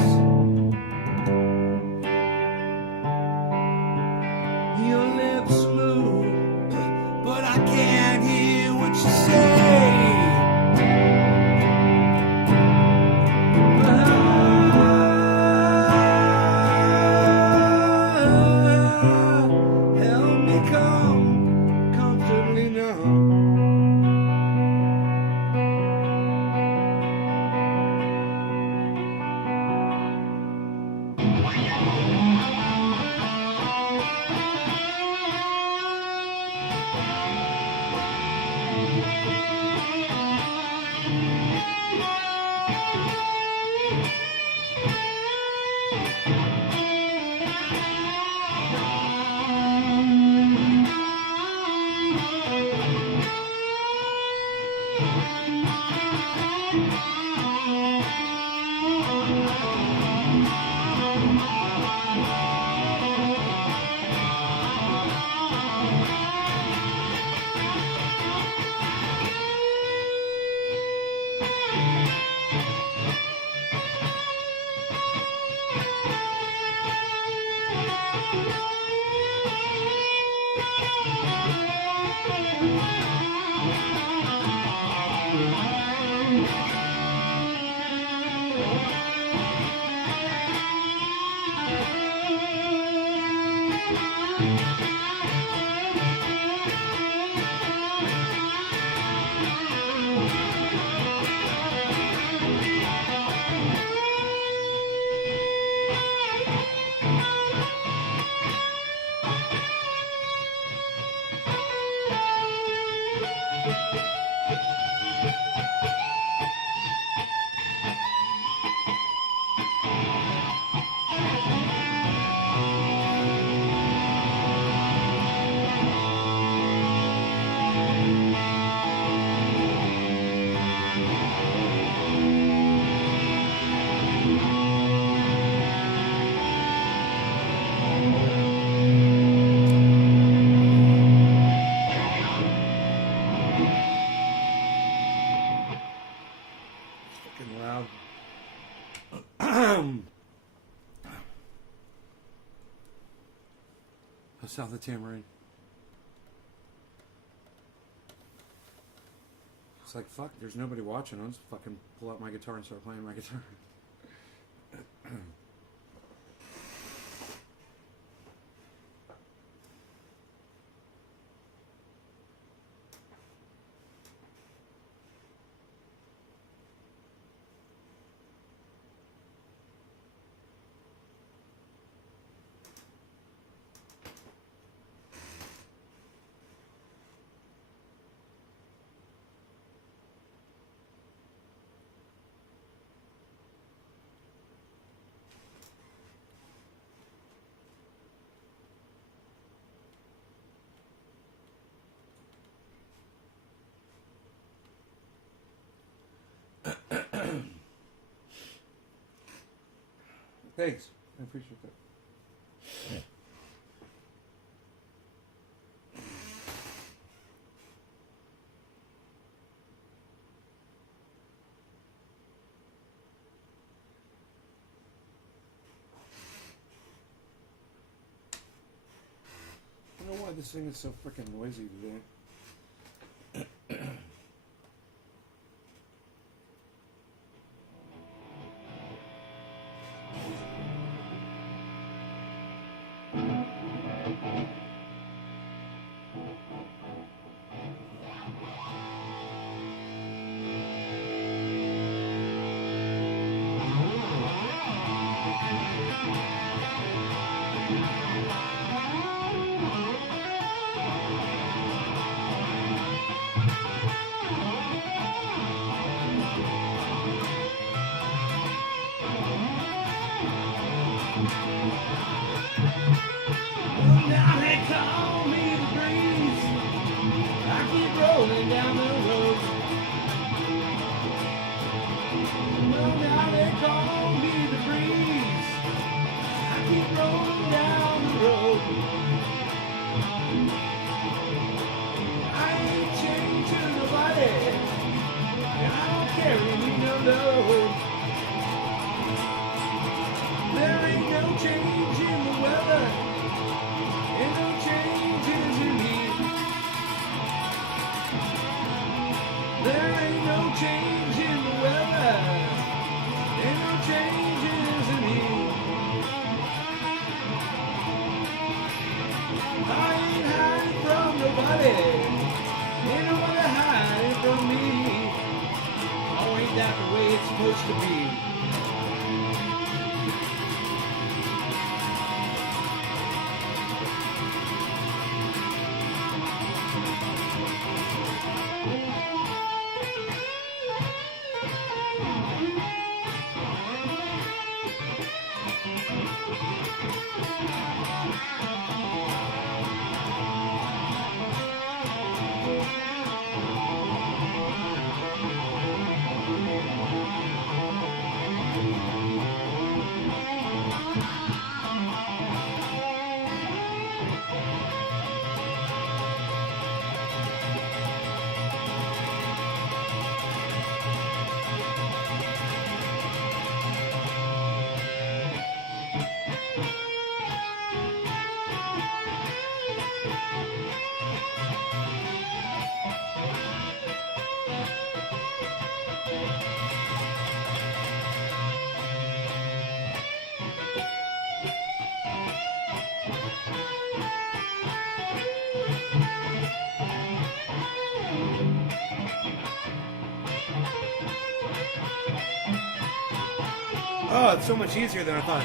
South of Tamarind. It's like, fuck, there's nobody watching. I'll just fucking pull out my guitar and start playing my guitar. Thanks. I appreciate that. I don't know why this thing is so freaking noisy today. Now they call me the breeze. I keep rolling down the road. Well, now they call me the breeze. I keep rolling down the road. I ain't chained to nobody, and I don't carry me no load. There ain't no change in the weather. Ain't no changes in me. There ain't no change in the weather. Ain't no changes in me. I ain't hiding from nobody. Ain't nobody hiding from me. Oh, ain't that the way it's supposed to be? Oh, it's so much easier than I thought.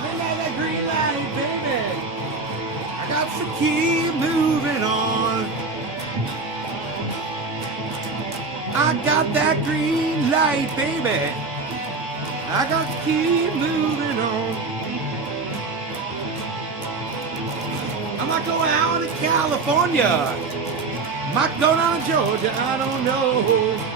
I got that green light, baby. I got to keep moving on. I got that green light, baby. I got to keep moving on. I'm not going out to California. Might go down to Georgia, I don't know.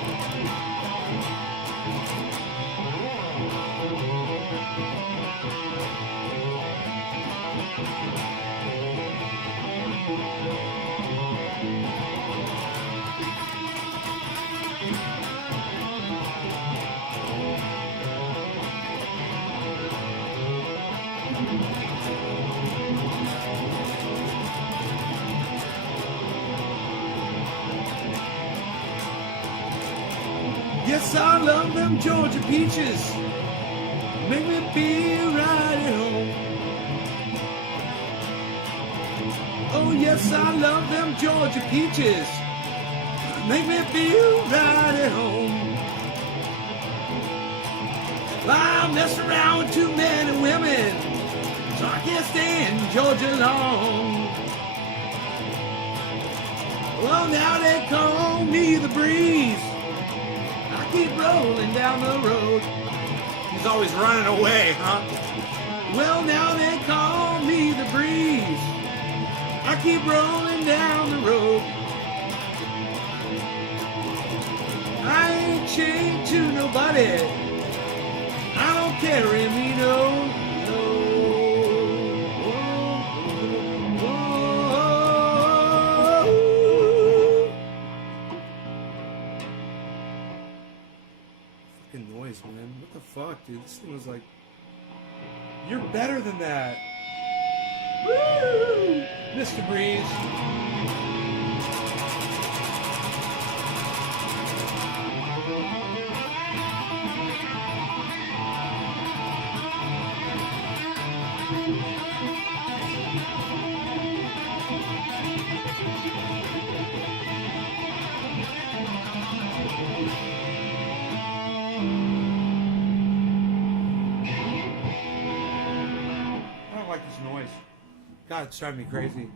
Yes, I love them Georgia peaches. Make me feel right at home. Oh, yes, I love them Georgia peaches. Make me feel right at home. I mess around with too many women, so I can't stay in Georgia long. Well, now they call me the breeze. Keep rolling down the road. He's always running away, huh? Well, now they call me the breeze. I keep rolling down the road. I ain't chained to nobody. I don't carry me no. Noise, man. What the fuck, dude? This thing was like, you're better than that. Woo! Mr. Breeze. Noise. God, it's driving me crazy.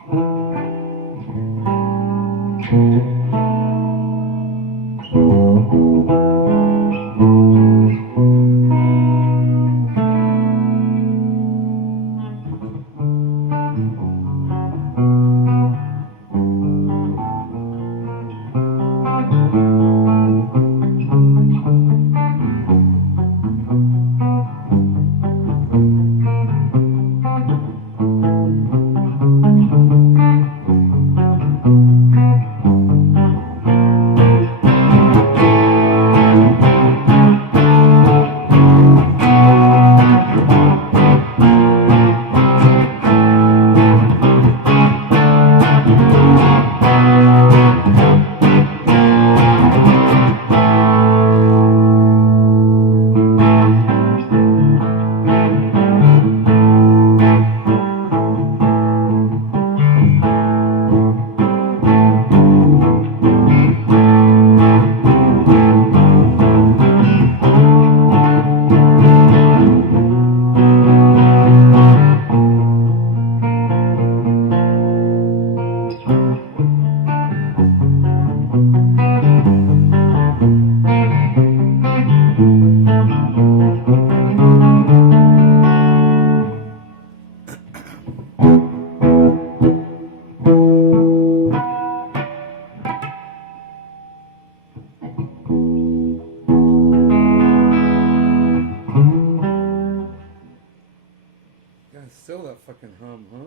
Still that fucking hum, huh?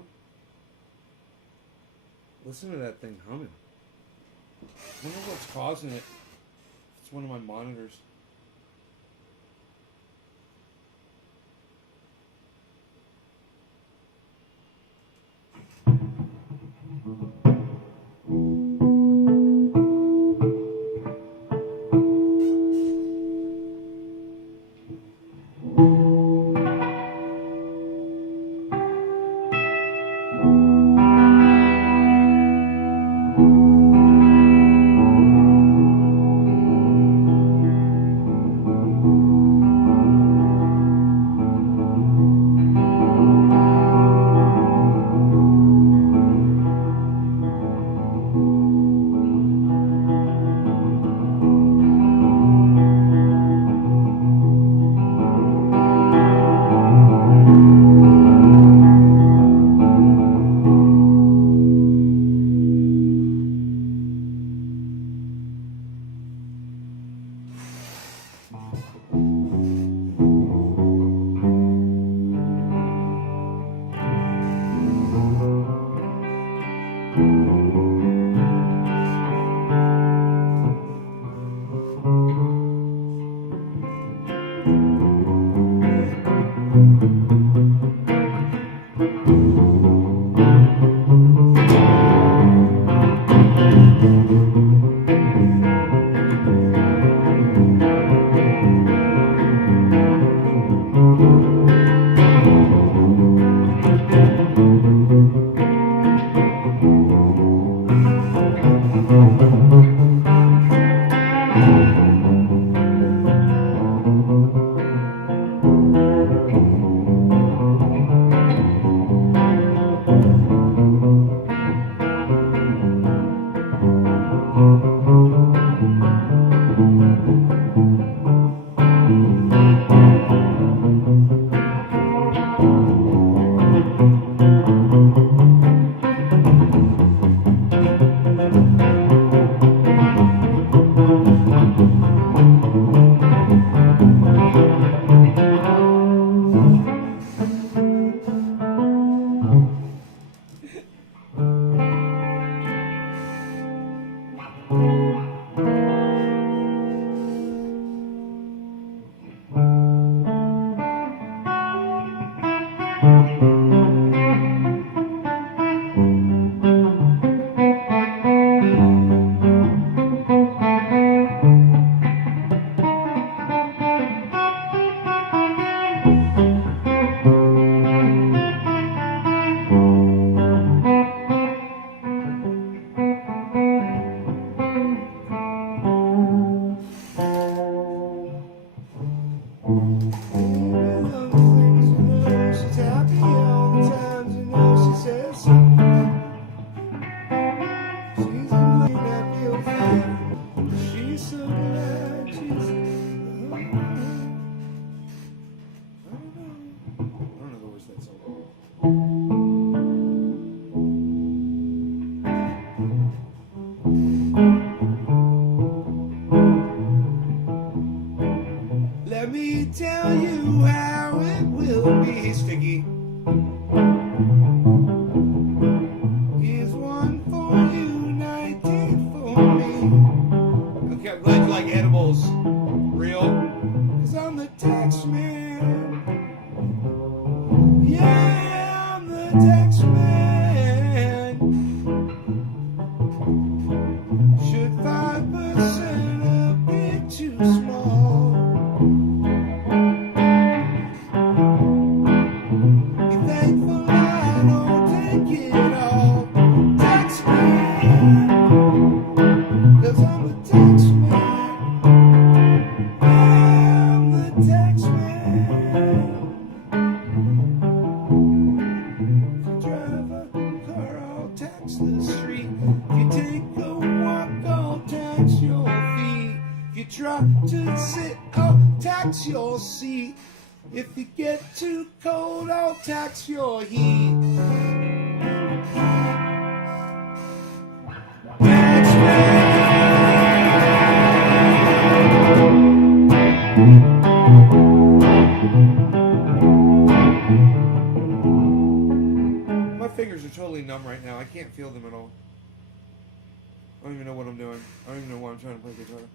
Listen to that thing humming. I wonder what's causing it. It's one of my monitors. feels real. 'Cause I'm the tax man. Yeah, I'm the tax man. Should 5% appear too small? Be thankful I don't take it all. Tax man. 'Cause I'm the tax man. I'm the tax man. If you drive a car, I'll tax the street. If you take a walk, I'll tax your feet. If you try to sit, I'll tax your seat. If you get too cold, I'll tax your heat. Tax man. My fingers are totally numb right now. I can't feel them at all. I don't even know what I'm doing. I don't even know why I'm trying to play guitar.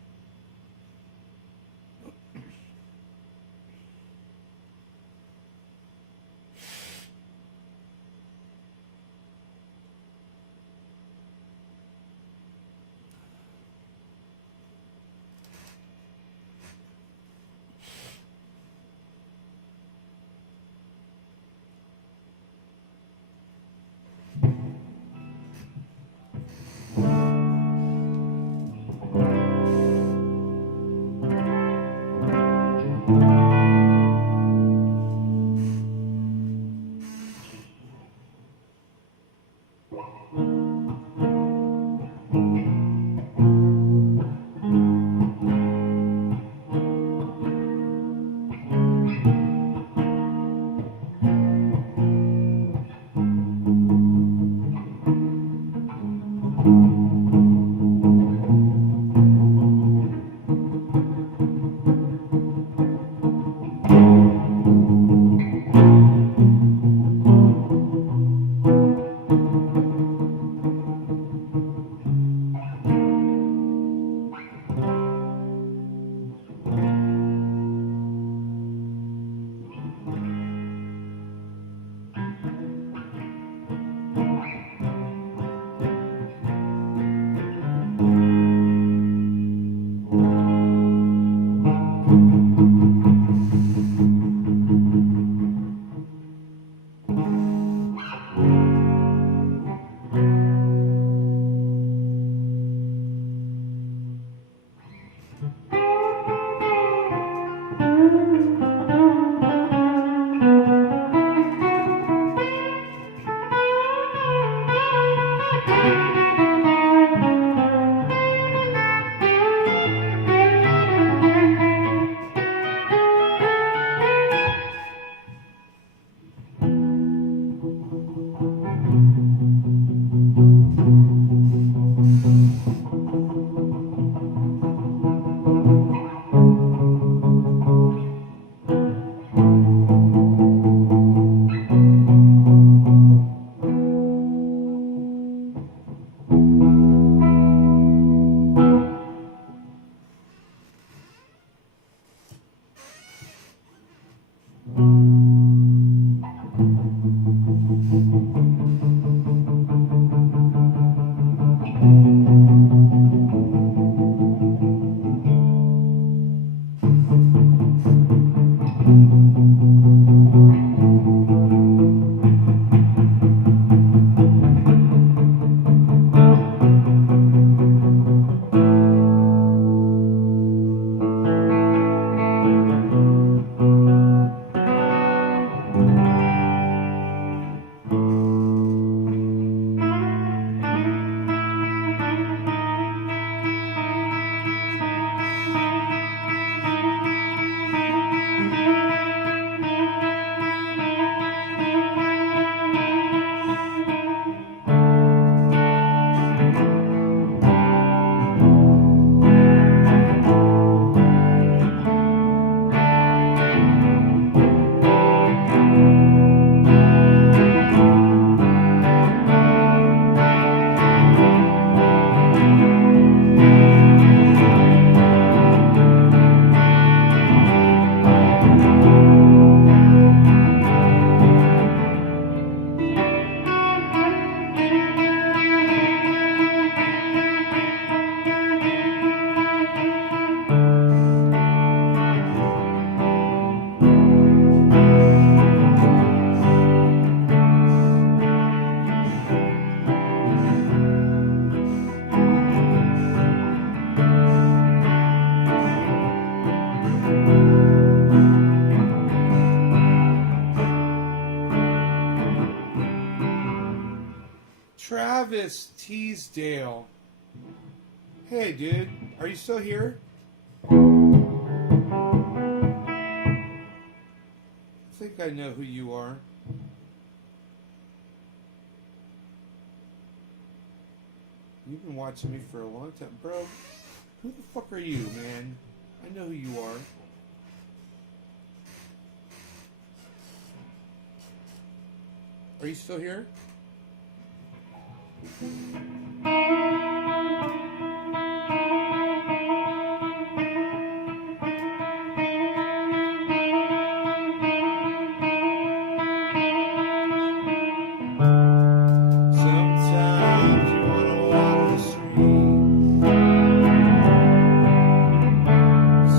Jarvis Teasdale. Hey, dude. Are you still here? I think I know who you are. You've been watching me for a long time. Bro, who the fuck are you, man? I know who you are. Are you still here? Sometimes you wanna walk the street.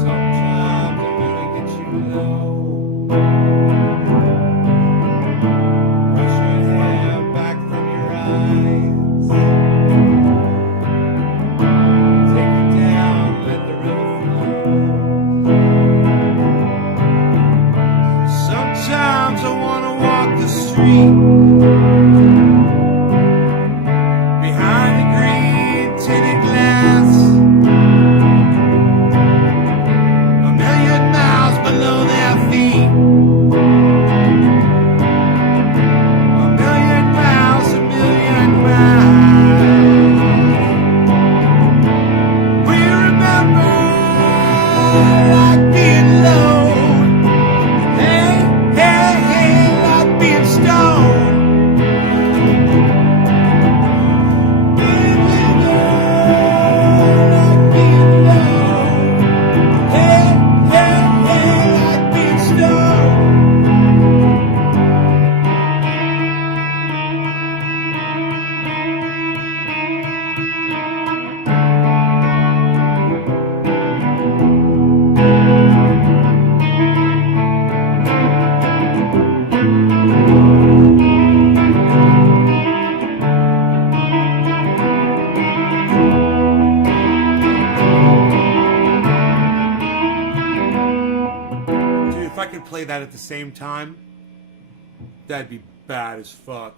Sometimes I wanna get you low. Brush your hair back from your eyes. Take it down, let the river flow. Sometimes I wanna walk the street. Behind the green tinted glass, a million miles below their feet. A million miles, a million miles. We remember like being low. Hey, hey, hey, like being stoned. Dude, if I could play that at the same time, that'd be bad as fuck.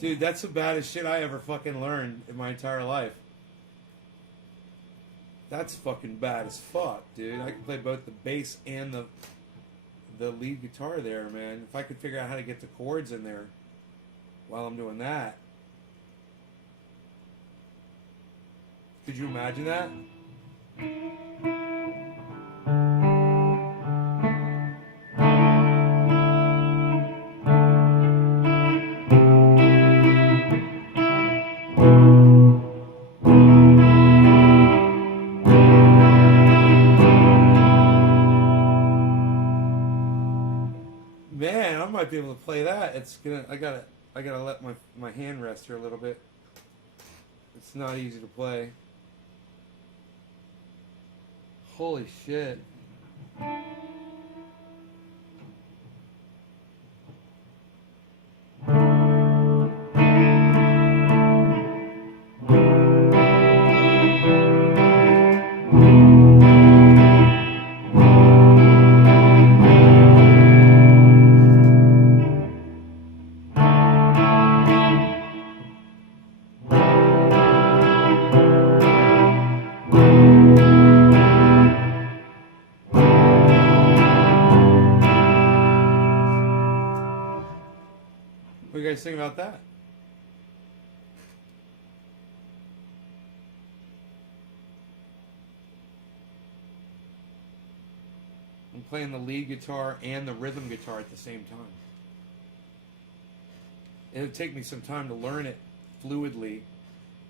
Dude, that's the baddest shit I ever fucking learned in my entire life. That's fucking bad as fuck, dude. I can play both the bass and the lead guitar there, man. If I could figure out how to get the chords in there while I'm doing that. Could you imagine that? Man, I might be able to play that. It's gonna. I gotta let my hand rest here a little bit. It's not easy to play. Holy shit. What do you guys think about that? I'm playing the lead guitar and the rhythm guitar at the same time. It'll take me some time to learn it fluidly,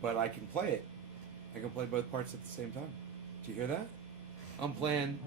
but I can play it. I can play both parts at the same time. Do you hear that? I'm playing.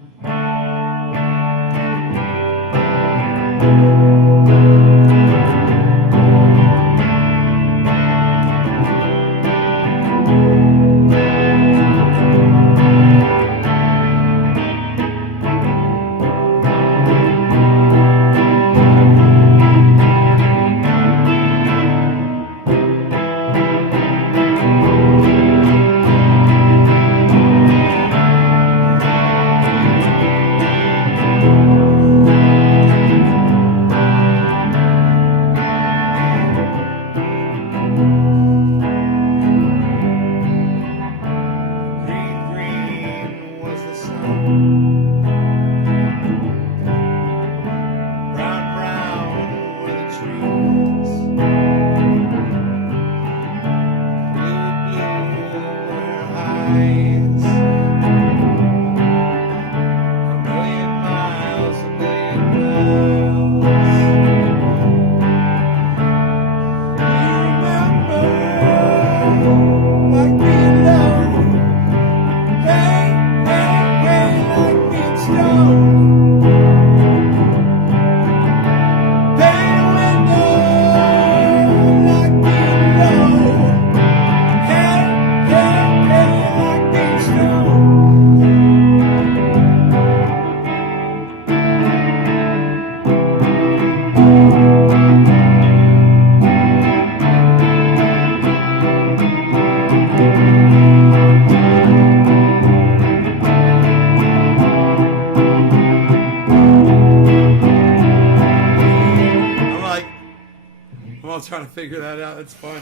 Trying to figure that out. That's fun.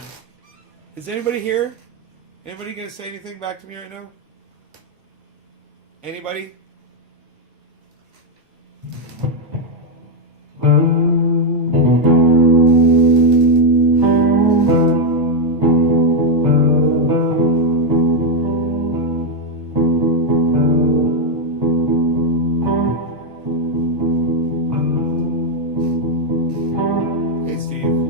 Is anybody here? Anybody gonna say anything back to me right now? Anybody? Hey, Steve.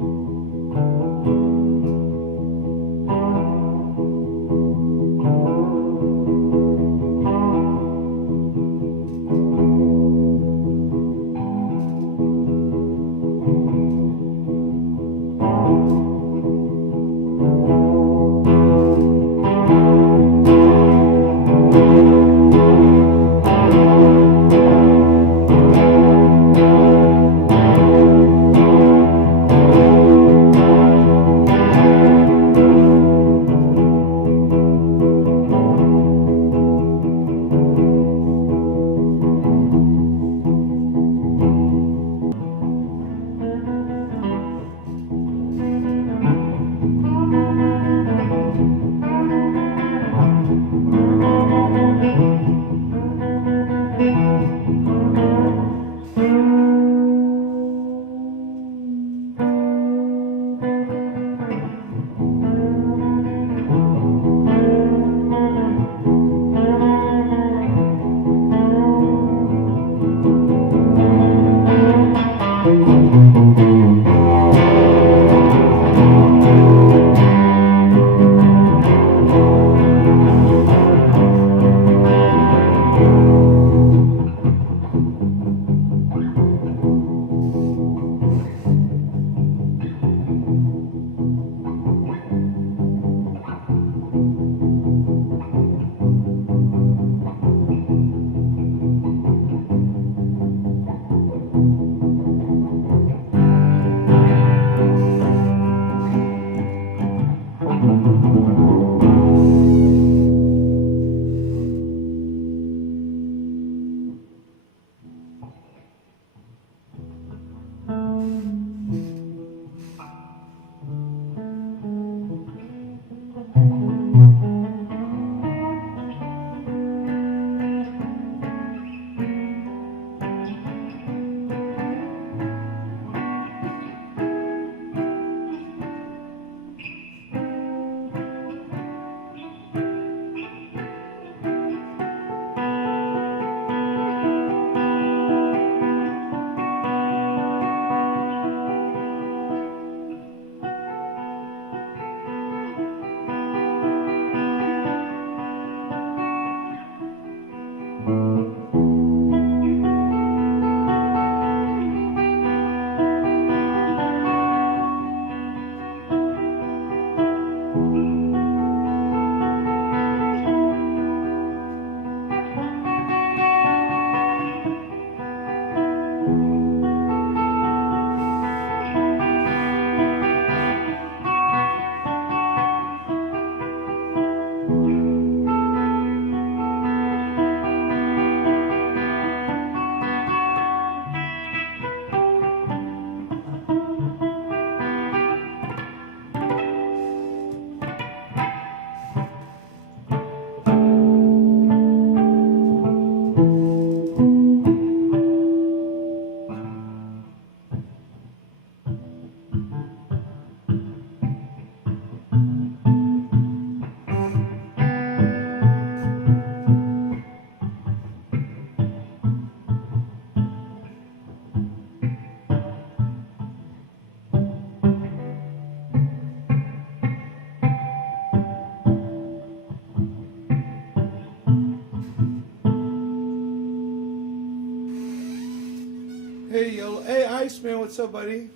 what's up, buddy?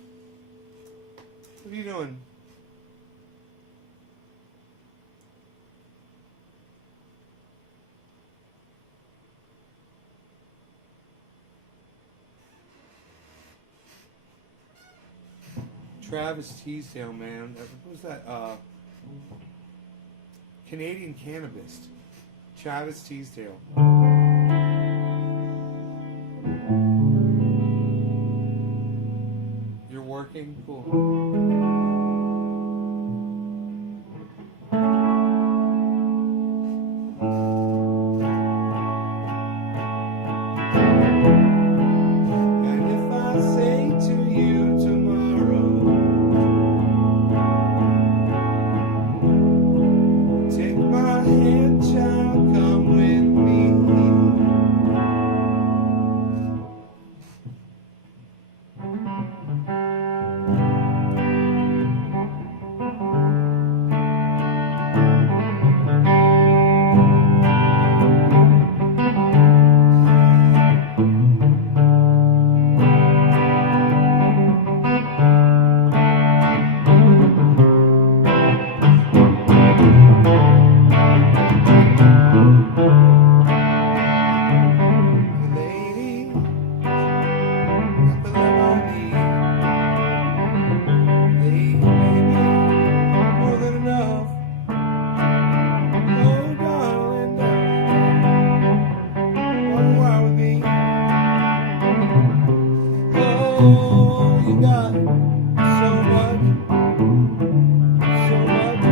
What are you doing? Travis Teasdale, man. What was that? Canadian Cannabis. Travis Teasdale. You're working? Cool. And if I say to you tomorrow, take my hand, child, come with me. Lady, got the love I need. Lady, baby, more than enough. Oh, darling, darling, come wild with me. Oh, you got so much, so much.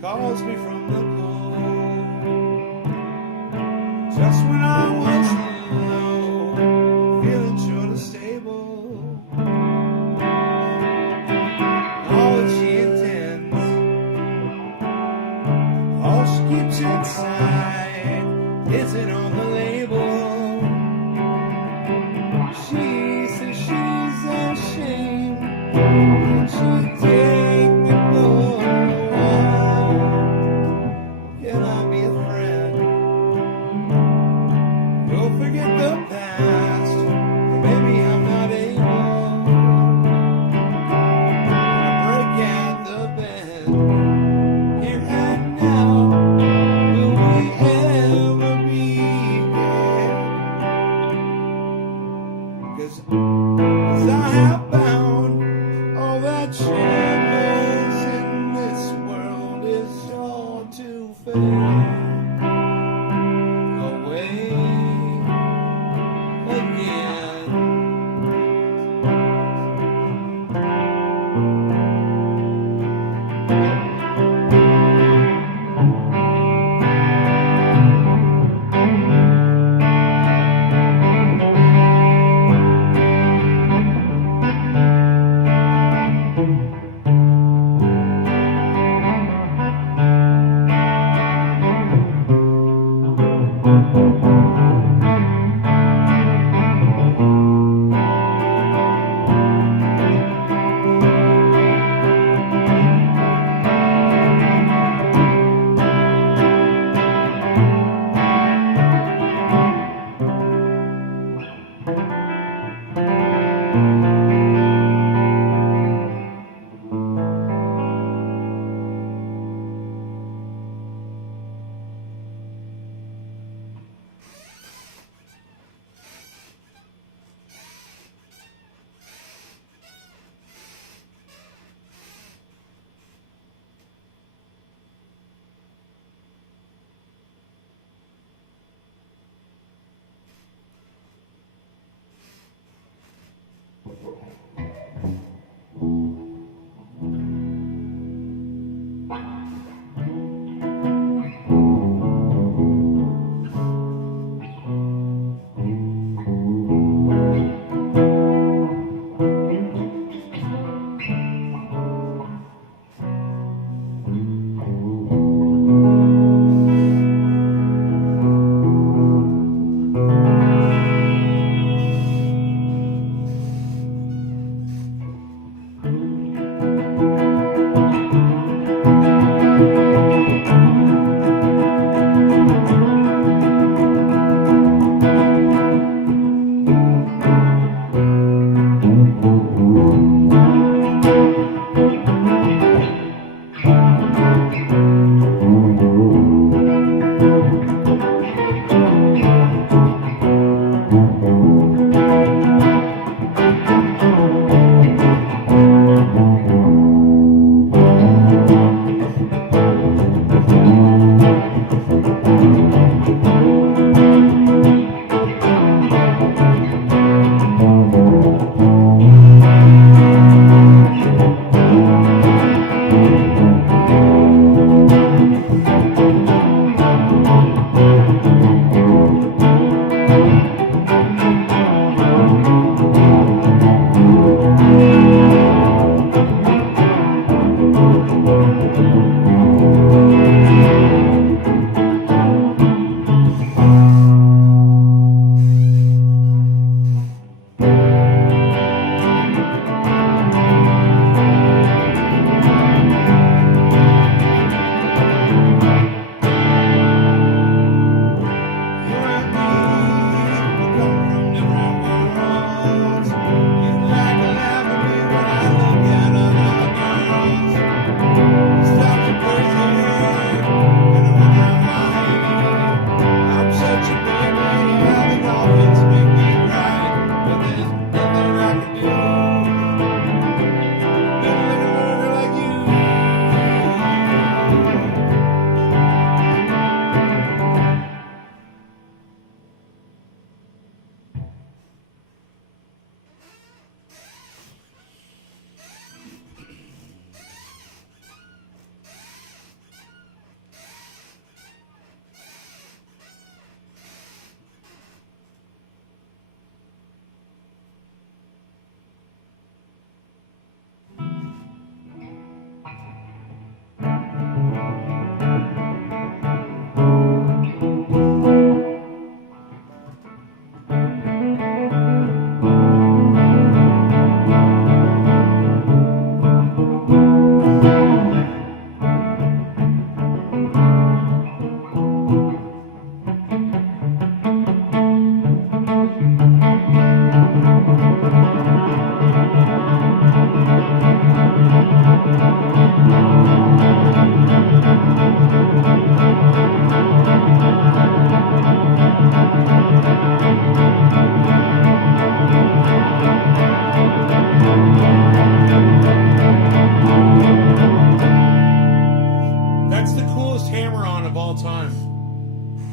Calls me from the cold, just when I was low, feeling short of stable. All that she intends, all she keeps inside isn't on the label. She says she's ashamed, and she take me for a while. Can I be a friend? Go forget the past, or maybe I'm not able to break at the bend. Here and now, will we ever be again? 'Cause I have found all that shadows in this world is all to fade away again.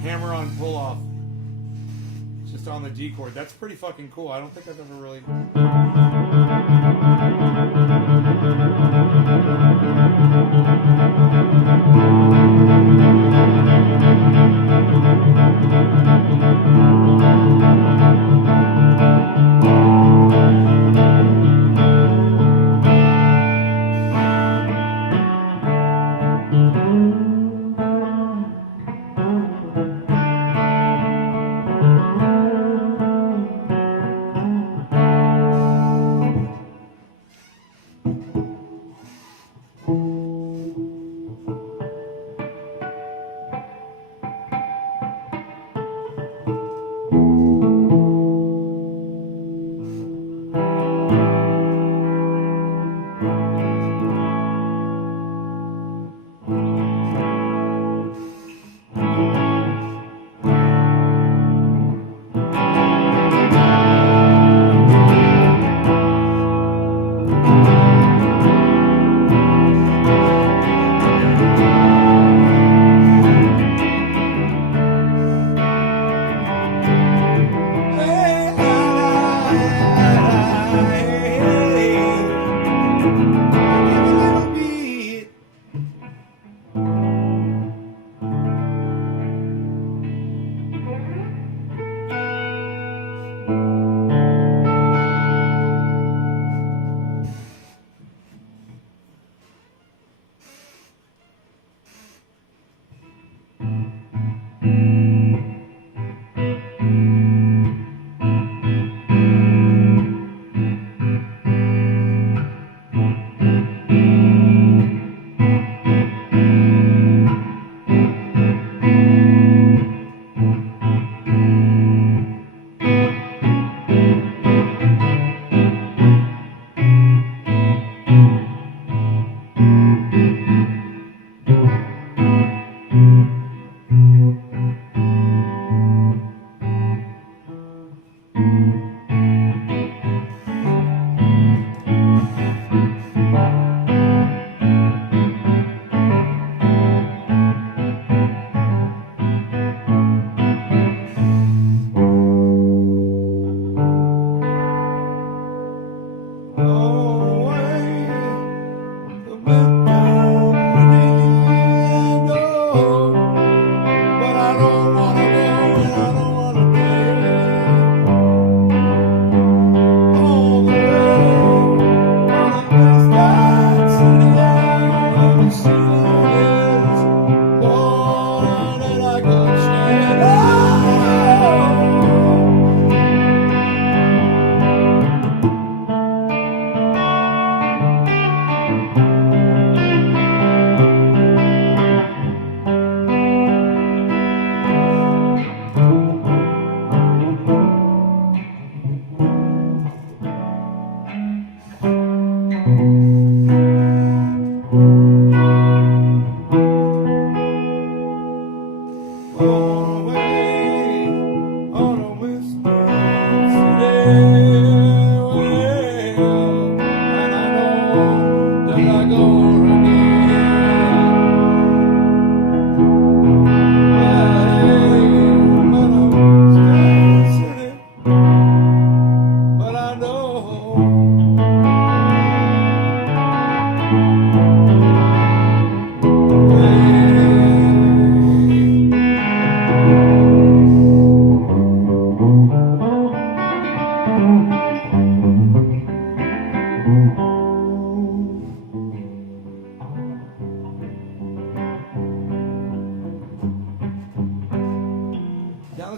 Hammer-on pull-off. Just on the D chord. That's pretty fucking cool. I don't think I've ever really...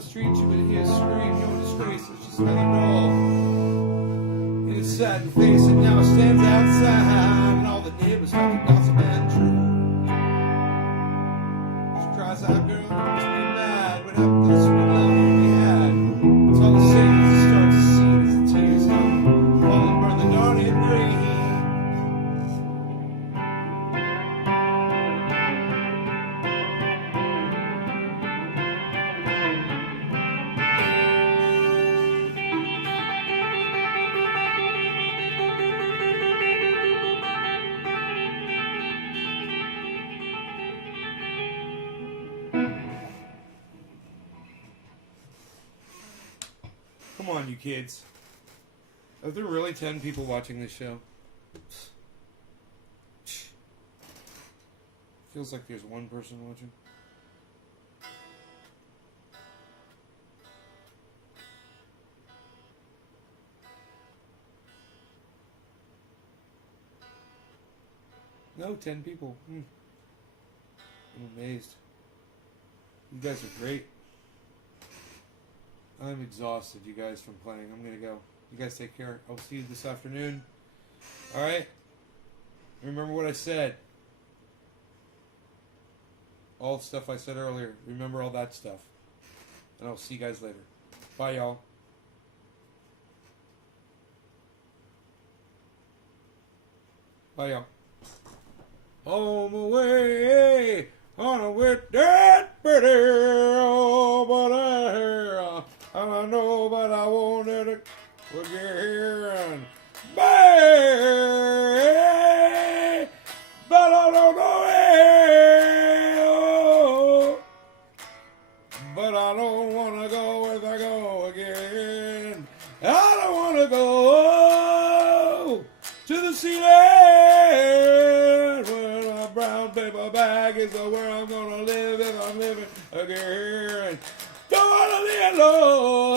street, you would hear scream, no disgrace, it's just another doll. In its satin face, and now it stands outside, and all the neighbors start to gossip and true. She cries out, girl, you must be mad. What happened to the sweet love we had? It's all the same as it starts to see as the tears come, fall and burn the dawning green. Come on, you kids. Are there really 10 people watching this show? Feels like there's one person watching. No, 10 people. I'm amazed. You guys are great. I'm exhausted, you guys, from playing. I'm going to go. You guys take care. I'll see you this afternoon. Alright? Remember what I said. All the stuff I said earlier. Remember all that stuff. And I'll see you guys later. Bye, y'all. Bye, y'all. On my way, on a with that pretty, oh, but I know, but I wanted it again. Bye, but I don't know it. But I don't want to go if I go again. I don't want to go to the ceiling where my brown paper bag is where I'm going to live if I'm living again. Don't want to be alone.